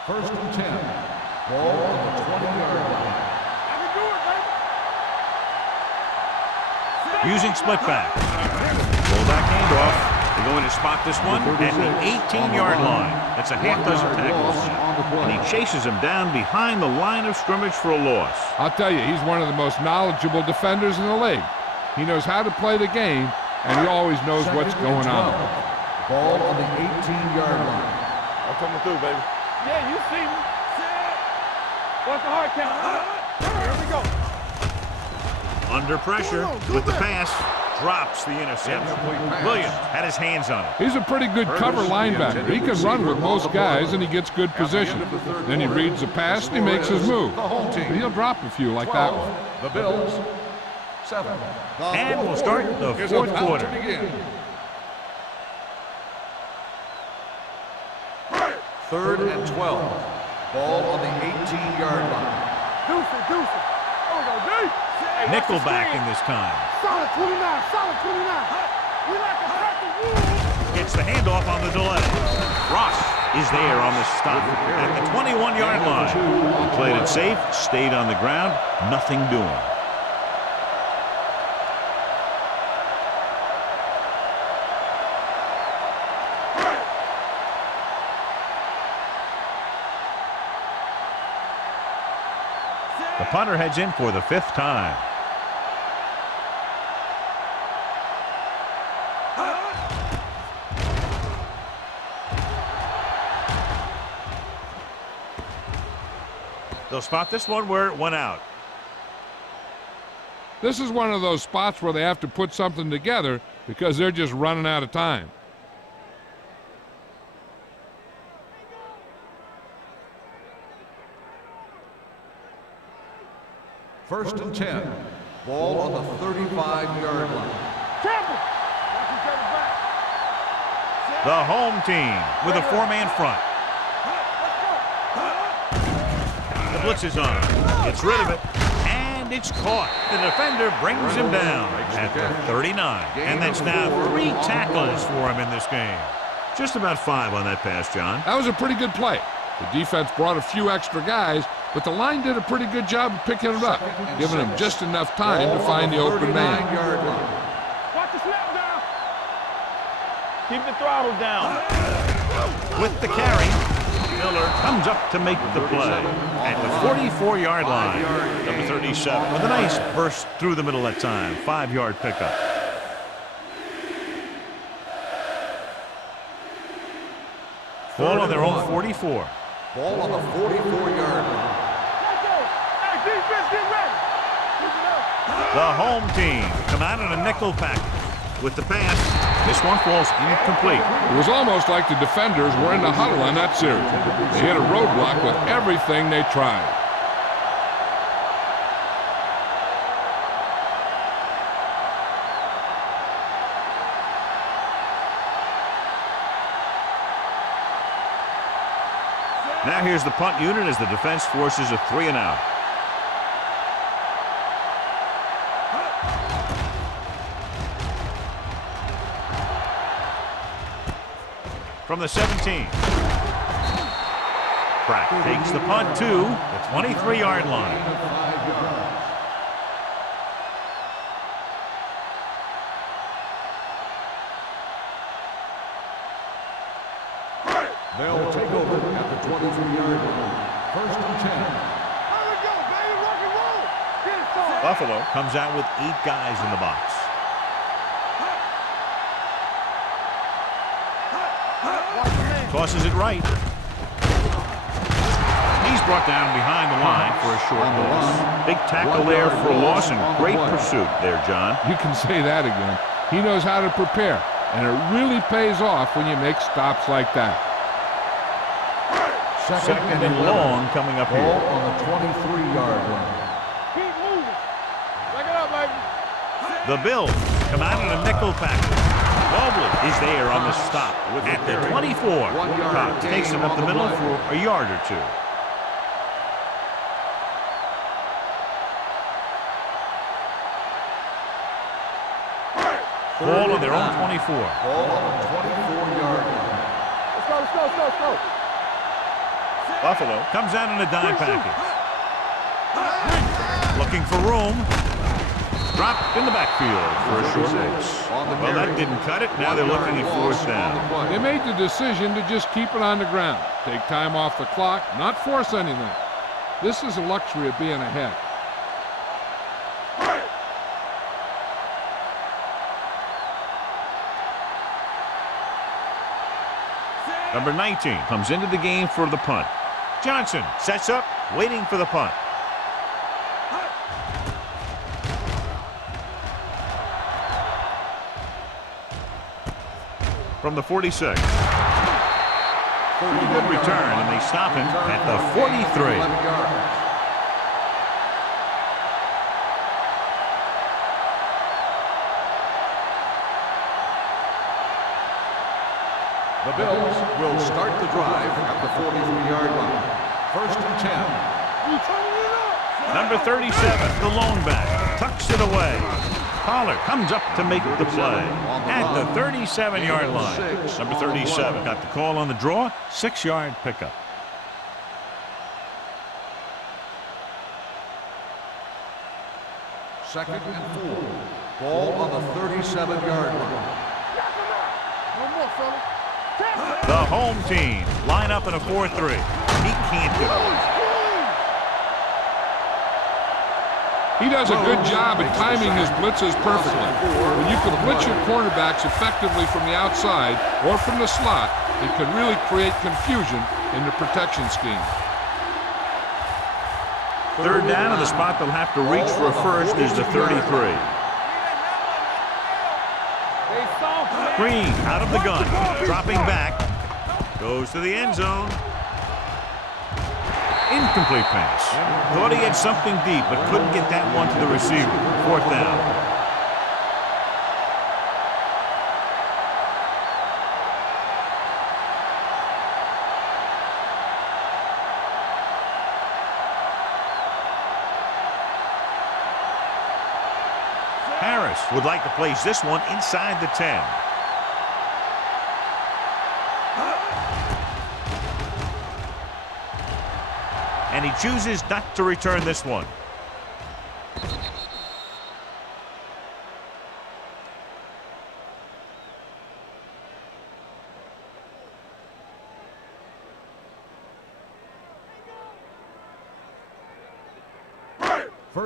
First and 10. Ball on the 20-yard line. Using split back. Fullback handoff. They're going to spot this one at the 18-yard line. That's a half dozen tackles. And he chases him down behind the line of scrimmage for a loss. I'll tell you, he's one of the most knowledgeable defenders in the league. He knows how to play the game, and he always knows what's going on. Ball on the 18-yard line. I'm coming through, baby. Yeah, you see me. What's the hard count? Here we go. Under pressure with the pass. Drops the interception. Williams had his hands on it. He's a pretty good cover linebacker. He can run with most guys, and he gets good position. Then he reads the pass, and he makes his move. But he'll drop a few like that one. The Bills, 7. And we'll start the fourth quarter. Third and 12. Ball on the 18-yard line. Deuce it. There we go, deep. Nickelback in this time. Solid 29. We like a second rule. Gets the handoff on the delay. Ross is there on the stop at the 21-yard line. He played it safe, stayed on the ground, nothing doing. The punter heads in for the 5th time. They'll spot this one where it went out. This is one of those spots where they have to put something together because they're just running out of time. First and 10. Ball on the 35-yard line. The home team with a 4-man front. The blitz is on. Gets rid of it. And it's caught. The defender brings him down at the 39. And that's now 3 tackles for him in this game. Just about 5 on that pass, John. That was a pretty good play. The defense brought a few extra guys, but the line did a pretty good job of picking it up, giving them just enough time to find the open man. Watch the snap down. Keep the throttle down. With the carry, Miller comes up to make the play at the 44-yard line. Number 37 with a nice burst through the middle that time. 5-yard pickup. Ball on their own 44. Ball on the 44-yard line. Hey, defense, get ready. The home team come out in a nickel package. With the pass, this one falls incomplete. It was almost like the defenders were in the huddle on that series. They hit a roadblock with everything they tried. Now here's the punt unit as the defense forces a 3-and-out. From the 17. Pratt takes the punt to the 23-yard line. They'll take over at the 23-yard line. First and 10. There we go, baby. Rock and roll. Get it, son. Buffalo comes out with 8 guys in the box. Tosses it right. He's brought down behind the line for a short loss. Big tackle there for a loss and great pursuit there, John. You can say that again. He knows how to prepare, and it really pays off when you make stops like that. Second and long coming up Ball here. on the 23-yard line. Keep moving. Back it up, baby. The Bills come out in a nickel package. Mobley is there on the stop at the 24. Cox takes it up the middle for a yard or two. Ball on their own 24. Ball on the 24-yard line. Let's go, let's go, let's go, let's go. Buffalo comes out in a dime package. Looking for room. Dropped in the backfield for a short loss. Well, that didn't cut it. Now they're looking at fourth down. They made the decision to just keep it on the ground. Take time off the clock, not force anything. This is a luxury of being ahead. Number 19 comes into the game for the punt. Johnson sets up, waiting for the punt. From the 46. Pretty good return, and they stop him at the 43. The Bills will start the drive at the 43-yard line. First and 10. We turning it up. Number 37, the lone back, tucks it away. Pollard comes up to make the play at the 37-yard line. Number 37 got the call on the draw, 6-yard pickup. Second and 4. Ball on the 37-yard line. One more, fella. The home team line up in a 4-3. He can't get away. He does a good job at timing his blitzes perfectly. When you can blitz your cornerbacks effectively from the outside or from the slot, it can really create confusion in the protection scheme. Third down, and the spot they'll have to reach for a first is the 33. Green out of the gun, dropping back, goes to the end zone. Incomplete pass. Thought he had something deep, but couldn't get that one to the receiver. Fourth down. Harris would like to place this one inside the 10. And he chooses not to return this one.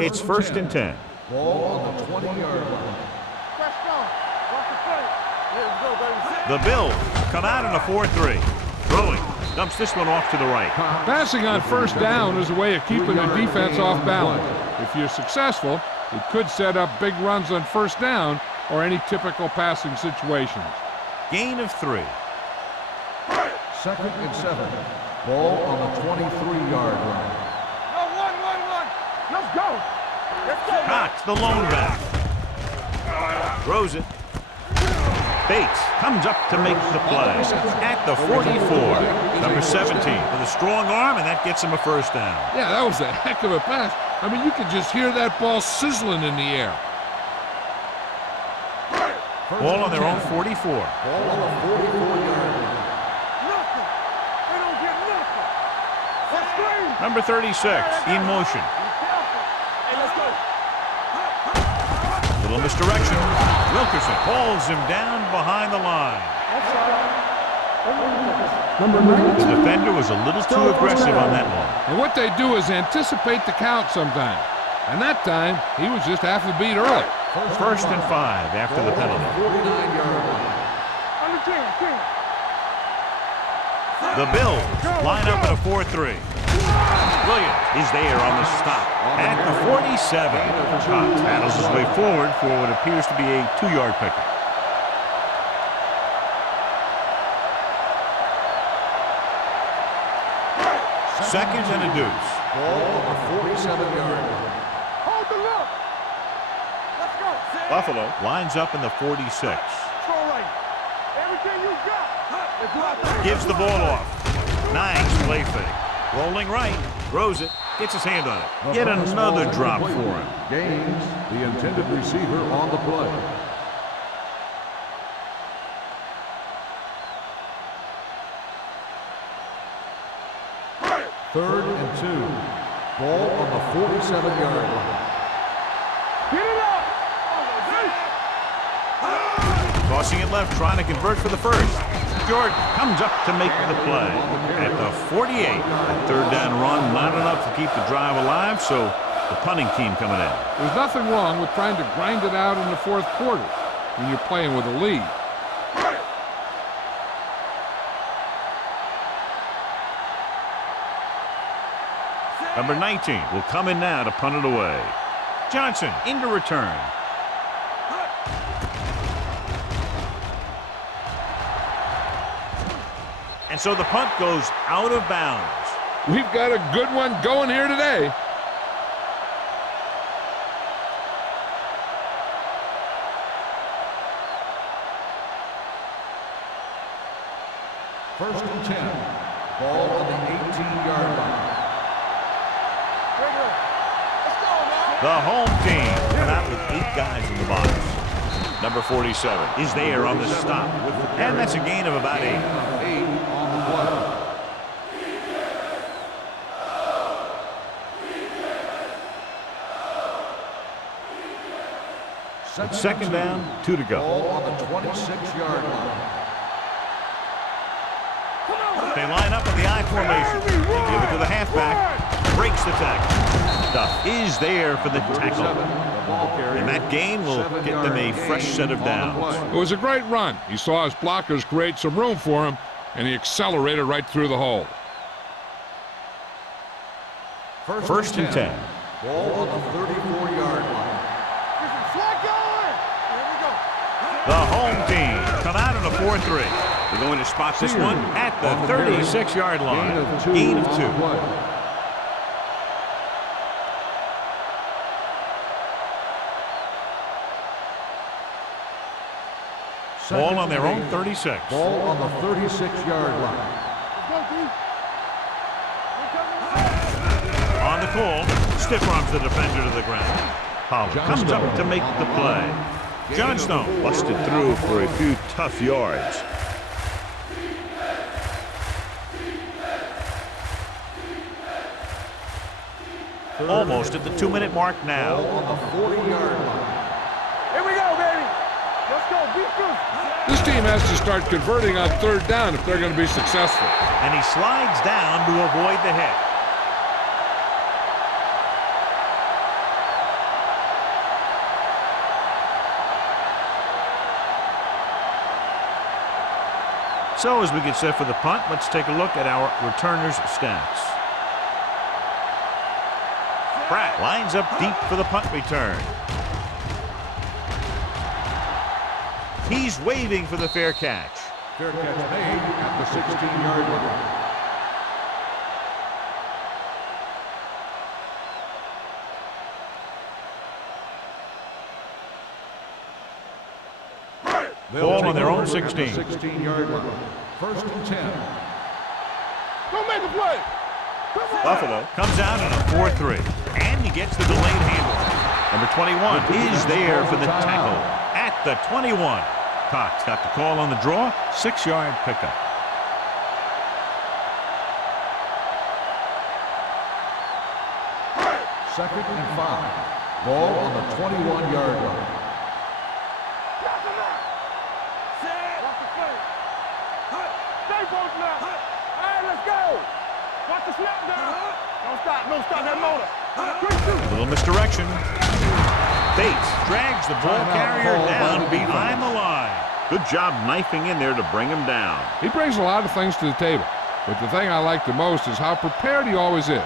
It's first and 10. Ball on the 20-yard line. Press on. Watch the play. Here we go, baby. The Bills come out in a 4-3. Throwing. Dumps this one off to the right. Passing on first down is a way of keeping the defense off balance. If you're successful, it could set up big runs on first down or any typical passing situations. Gain of 3. Second and 7. Ball on the 23-yard line. No, one. Let's go. Let's go. Cox, the lone back. Throws it. Bates comes up to make the play at the 44. Number 17 with a strong arm, and that gets him a first down. Yeah, that was a heck of a pass. I mean, you could just hear that ball sizzling in the air. Ball on their own 44. Ball on the 44-yard line. Nothing. They don't get nothing. Let's scream. Number 36 in motion. Be careful. Hey, let's go. Little misdirection. Wilkerson pulls him down behind the line. Number The 19. defender was a little too aggressive on that one. And what they do is anticipate the count sometimes. And that time, he was just half a beat early. First and 5 after the penalty. 49-yard line. Under 10. The Bills line up in a 4-3. Williams is there on the stop at the 47. Cox battles his way forward for what appears to be a 2-yard pickup. Second and a deuce. Ball on the 47-yard line. Hold the look. Let's go. Buffalo lines up in the 46. Control right. Everything you got. Let's go out there. Gives the ball off. Nice play fake. Rolling right. Throws it. Gets his hand on it. Yet another drop for him. Gaines, the intended receiver on the play. Third and 2. Ball on the 47-yard line. Get it up. Tossing it left, trying to convert for the first. Jordan comes up to make the play at the 48. A third down run, not enough to keep the drive alive, so the punting team coming in. There's nothing wrong with trying to grind it out in the fourth quarter when you're playing with a lead. Number 19 will come in now to punt it away. Johnson into return. And so the punt goes out of bounds. We've got a good one going here today. First and 10. Ball on the 18-yard line. The home team come out with 8 guys in the box. Number 47 is there on the stop, and that's a gain of about 8. 8 on the play. Second down, 2 to go. Ball on the 26-yard line. They line up in the I formation. They give it to the halfback. Breaks the tackle. Duff is there for the tackle. And that gain will get them a fresh set of downs. It was a great run. He saw his blockers create some room for him, and he accelerated right through the hole. First and 10. 10. Ball on the 34-yard line. The home team come out in a 4-3. They're going to spot this one at the 36-yard line. Gain of 2. Ball on their own 36. Ball on the 36-yard line. On the call, stiff arms the defender to the ground. Pollard comes up to make the play. Johnstone busted through for a few tough yards. Almost at the 2-minute mark now. Ball on the 40-yard line. Here we go, baby. Let's go. Beat this. This team has to start converting on third down if they're going to be successful. And he slides down to avoid the hit. So as we get set for the punt, let's take a look at our returners' stats. Pratt lines up deep for the punt return. He's waving for the fair catch. Fair catch made at the 16-yard line. Ball on their own 16. 16-yard line. First and 10. Go make a play. Buffalo comes out in a 4-3, and he gets the delayed handle. Number 21 is there for the tackle at the 21. Cox got the call on the draw, 6-yard pickup. Second and 5. Ball on the 21-yard line. Stay post now. All right, let's go. Watch the snap down. Don't stop that motor. 3-2. A little misdirection. Bates drags the ball carrier down behind the line. Good job knifing in there to bring him down. He brings a lot of things to the table, but the thing I like the most is how prepared he always is.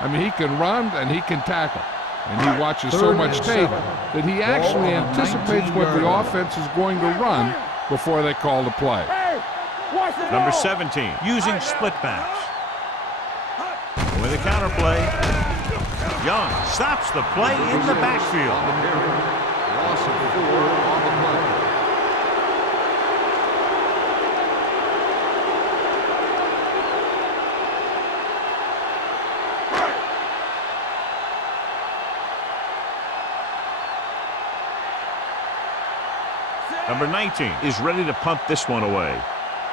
I mean, he can run and he can tackle, and he watches so much tape that he actually anticipates what the offense is going to run before they call the play. Hey, watch the Number ball. 17, using split backs. With a counter play, Young stops the play in the backfield. On the carry. Loss of 4 on the play. Number 19 is ready to punt this one away.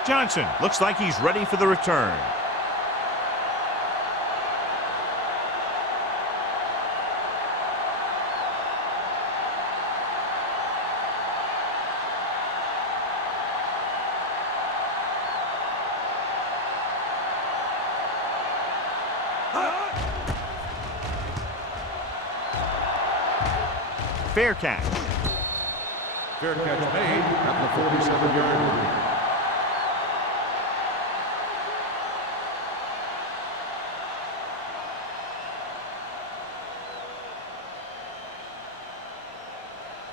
Johnson looks like he's ready for the return. Fair catch. Fair catch made at the 47-yard line.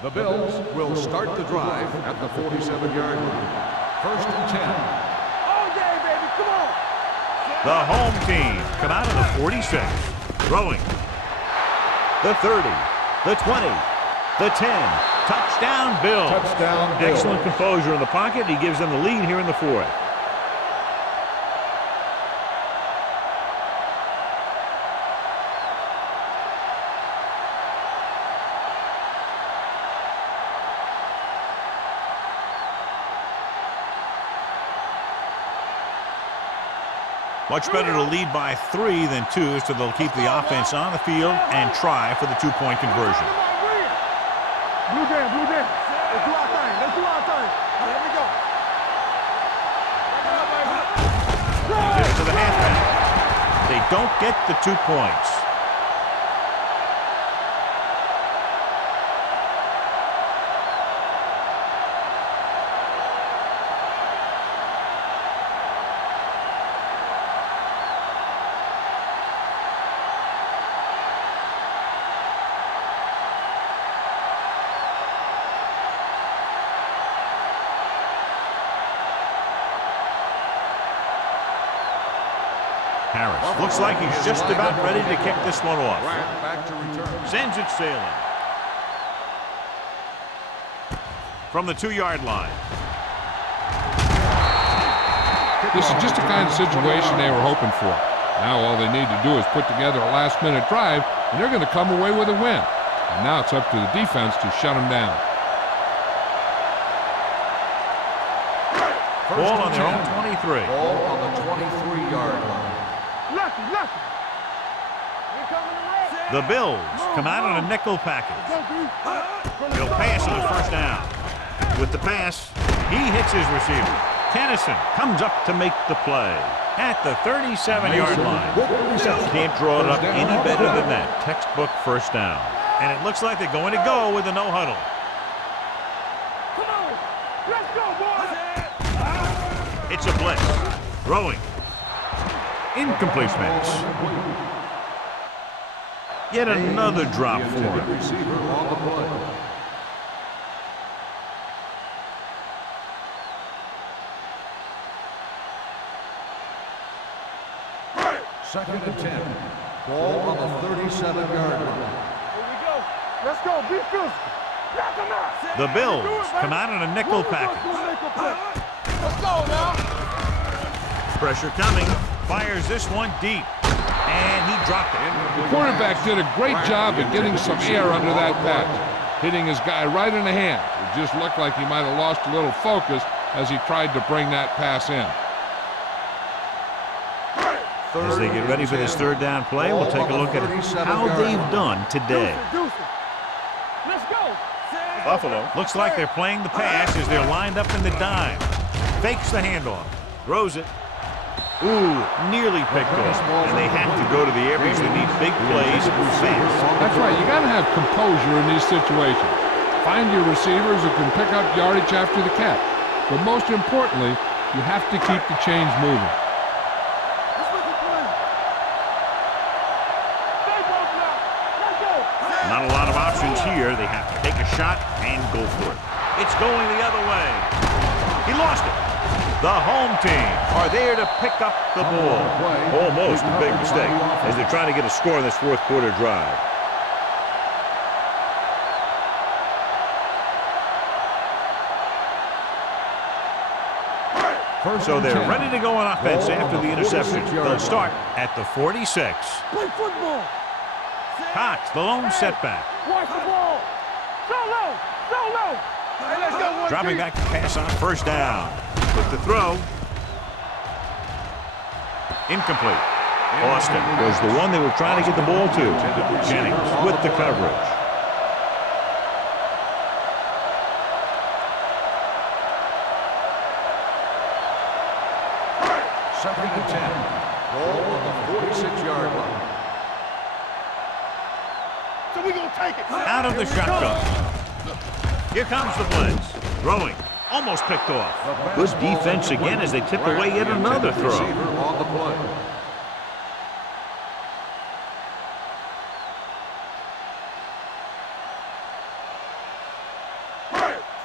The Bills will start the drive at the 47-yard line. 1st and 10. All day, baby. Come on. The home team come out of the 46. Throwing. The 30. The 20. The 10. Touchdown, Bills. Touchdown, Bills. Excellent composure in the pocket. He gives them the lead here in the 4th. Much better to lead by 3 than 2, so they'll keep the offense on the field and try for the 2-point conversion. Blue down, blue down. Let's do our thing. Let's do our thing. Here we go. Get it to the halfback. They don't get the 2 points. Harris looks like he's just about ready to kick this one off. Back to return. Sends it sailing. From the 2-yard line. This is just the kind of situation they were hoping for. Now all they need to do is put together a last-minute drive, and they're going to come away with a win. And now it's up to the defense to shut them down. Ball on their own 23. Ball on the 23-yard line. Lucky. Here coming the red. The Bills come out in a nickel package. He'll pass on the 1st down. With the pass, he hits his receiver. Tennyson comes up to make the play at the 37-yard line. Can't draw it up any better than that. Textbook 1st down. And it looks like they're going to go with a no huddle. Come on. Let's go, boys. It's a blitz. Throwing. Incomplete pass. Yet another drop for him. Receiver on the play. Second and 10. Ball on the 37-yard line. Here we go. Let's go. Be physical. Knock him out. The Bills come out in a nickel package. Let's go now. Pressure coming. Fires this one deep. And he dropped it. The quarterback did a great job of getting some air under that pass, hitting his guy right in the hand. It just looked like he might have lost a little focus as he tried to bring that pass in. As they get ready for this 3rd down play, we'll take a look at how they've done today. Let's go. Buffalo looks like they're playing the pass as they're lined up in the dime. Fakes the handoff. Throws it. Ooh, nearly picked off. And they have to go to the air because they need big plays fast. That's right. You got to have composure in these situations. Find your receivers who can pick up yardage after the catch. But most importantly, you have to keep the chains moving. Not a lot of options here. They have to take a shot and go for it. It's going the other way. He lost it. The home team are there to pick up the ball. Almost a big mistake as they're trying to get a score in this fourth quarter drive. So they're ready to go on offense after the interception. They'll start at the 46. Play football. Cox, the lone setback. Watch the ball. So low. So low. Hey, let's go. Dropping back to pass on first down. With the throw. Incomplete. Austin was the one they were trying to get the ball to. Jennings with the coverage. Second and 10. Ball on the 46-yard line. So we gonna take it. Out of the shotgun. Here comes the blitz. Throwing. Almost picked off. Good defense again as they tip away yet another throw. On the play.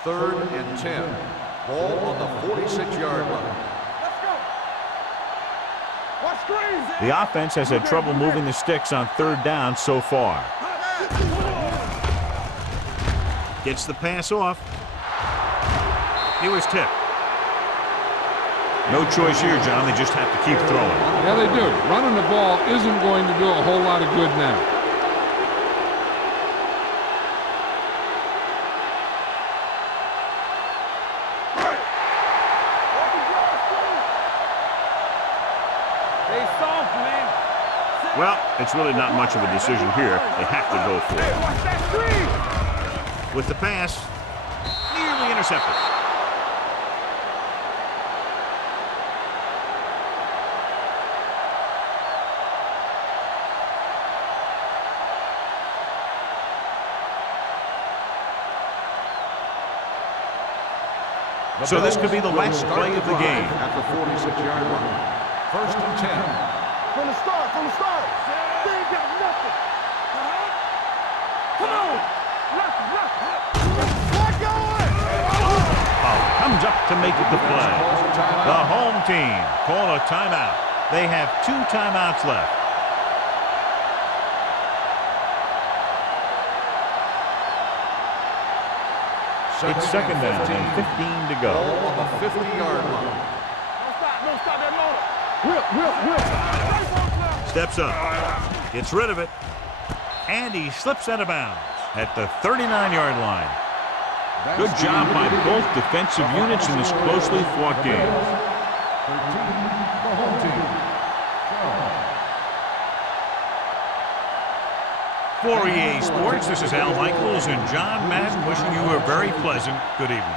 Third and 10. Ball on the 46-yard line. Let's go. Watch screens. The offense has had trouble moving the sticks on third down so far. Gets the pass off. He was tipped. No choice here, John. They just have to keep throwing. Yeah, they do. Running the ball isn't going to do a whole lot of good now. They soft, man. Well, it's really not much of a decision here. They have to go for Hey, it. watch that screen. With the pass, nearly intercepted. So this could be the last play of the game. At the 46-yard line. First and 10. From the start. They ain't got nothing. Come on. Let going. Comes up to make it the play. The home team call a timeout. They have 2 timeouts left. It's second down and 15 to go. Ball on the 50-yard line. Don't stop that motor. Whip. Steps up. Gets rid of it. And he slips out of bounds at the 39-yard line. Good job by both defensive units in this closely fought game. 13, the home team. For EA Sports, this is Al Michaels and John Madden wishing you a very pleasant good evening.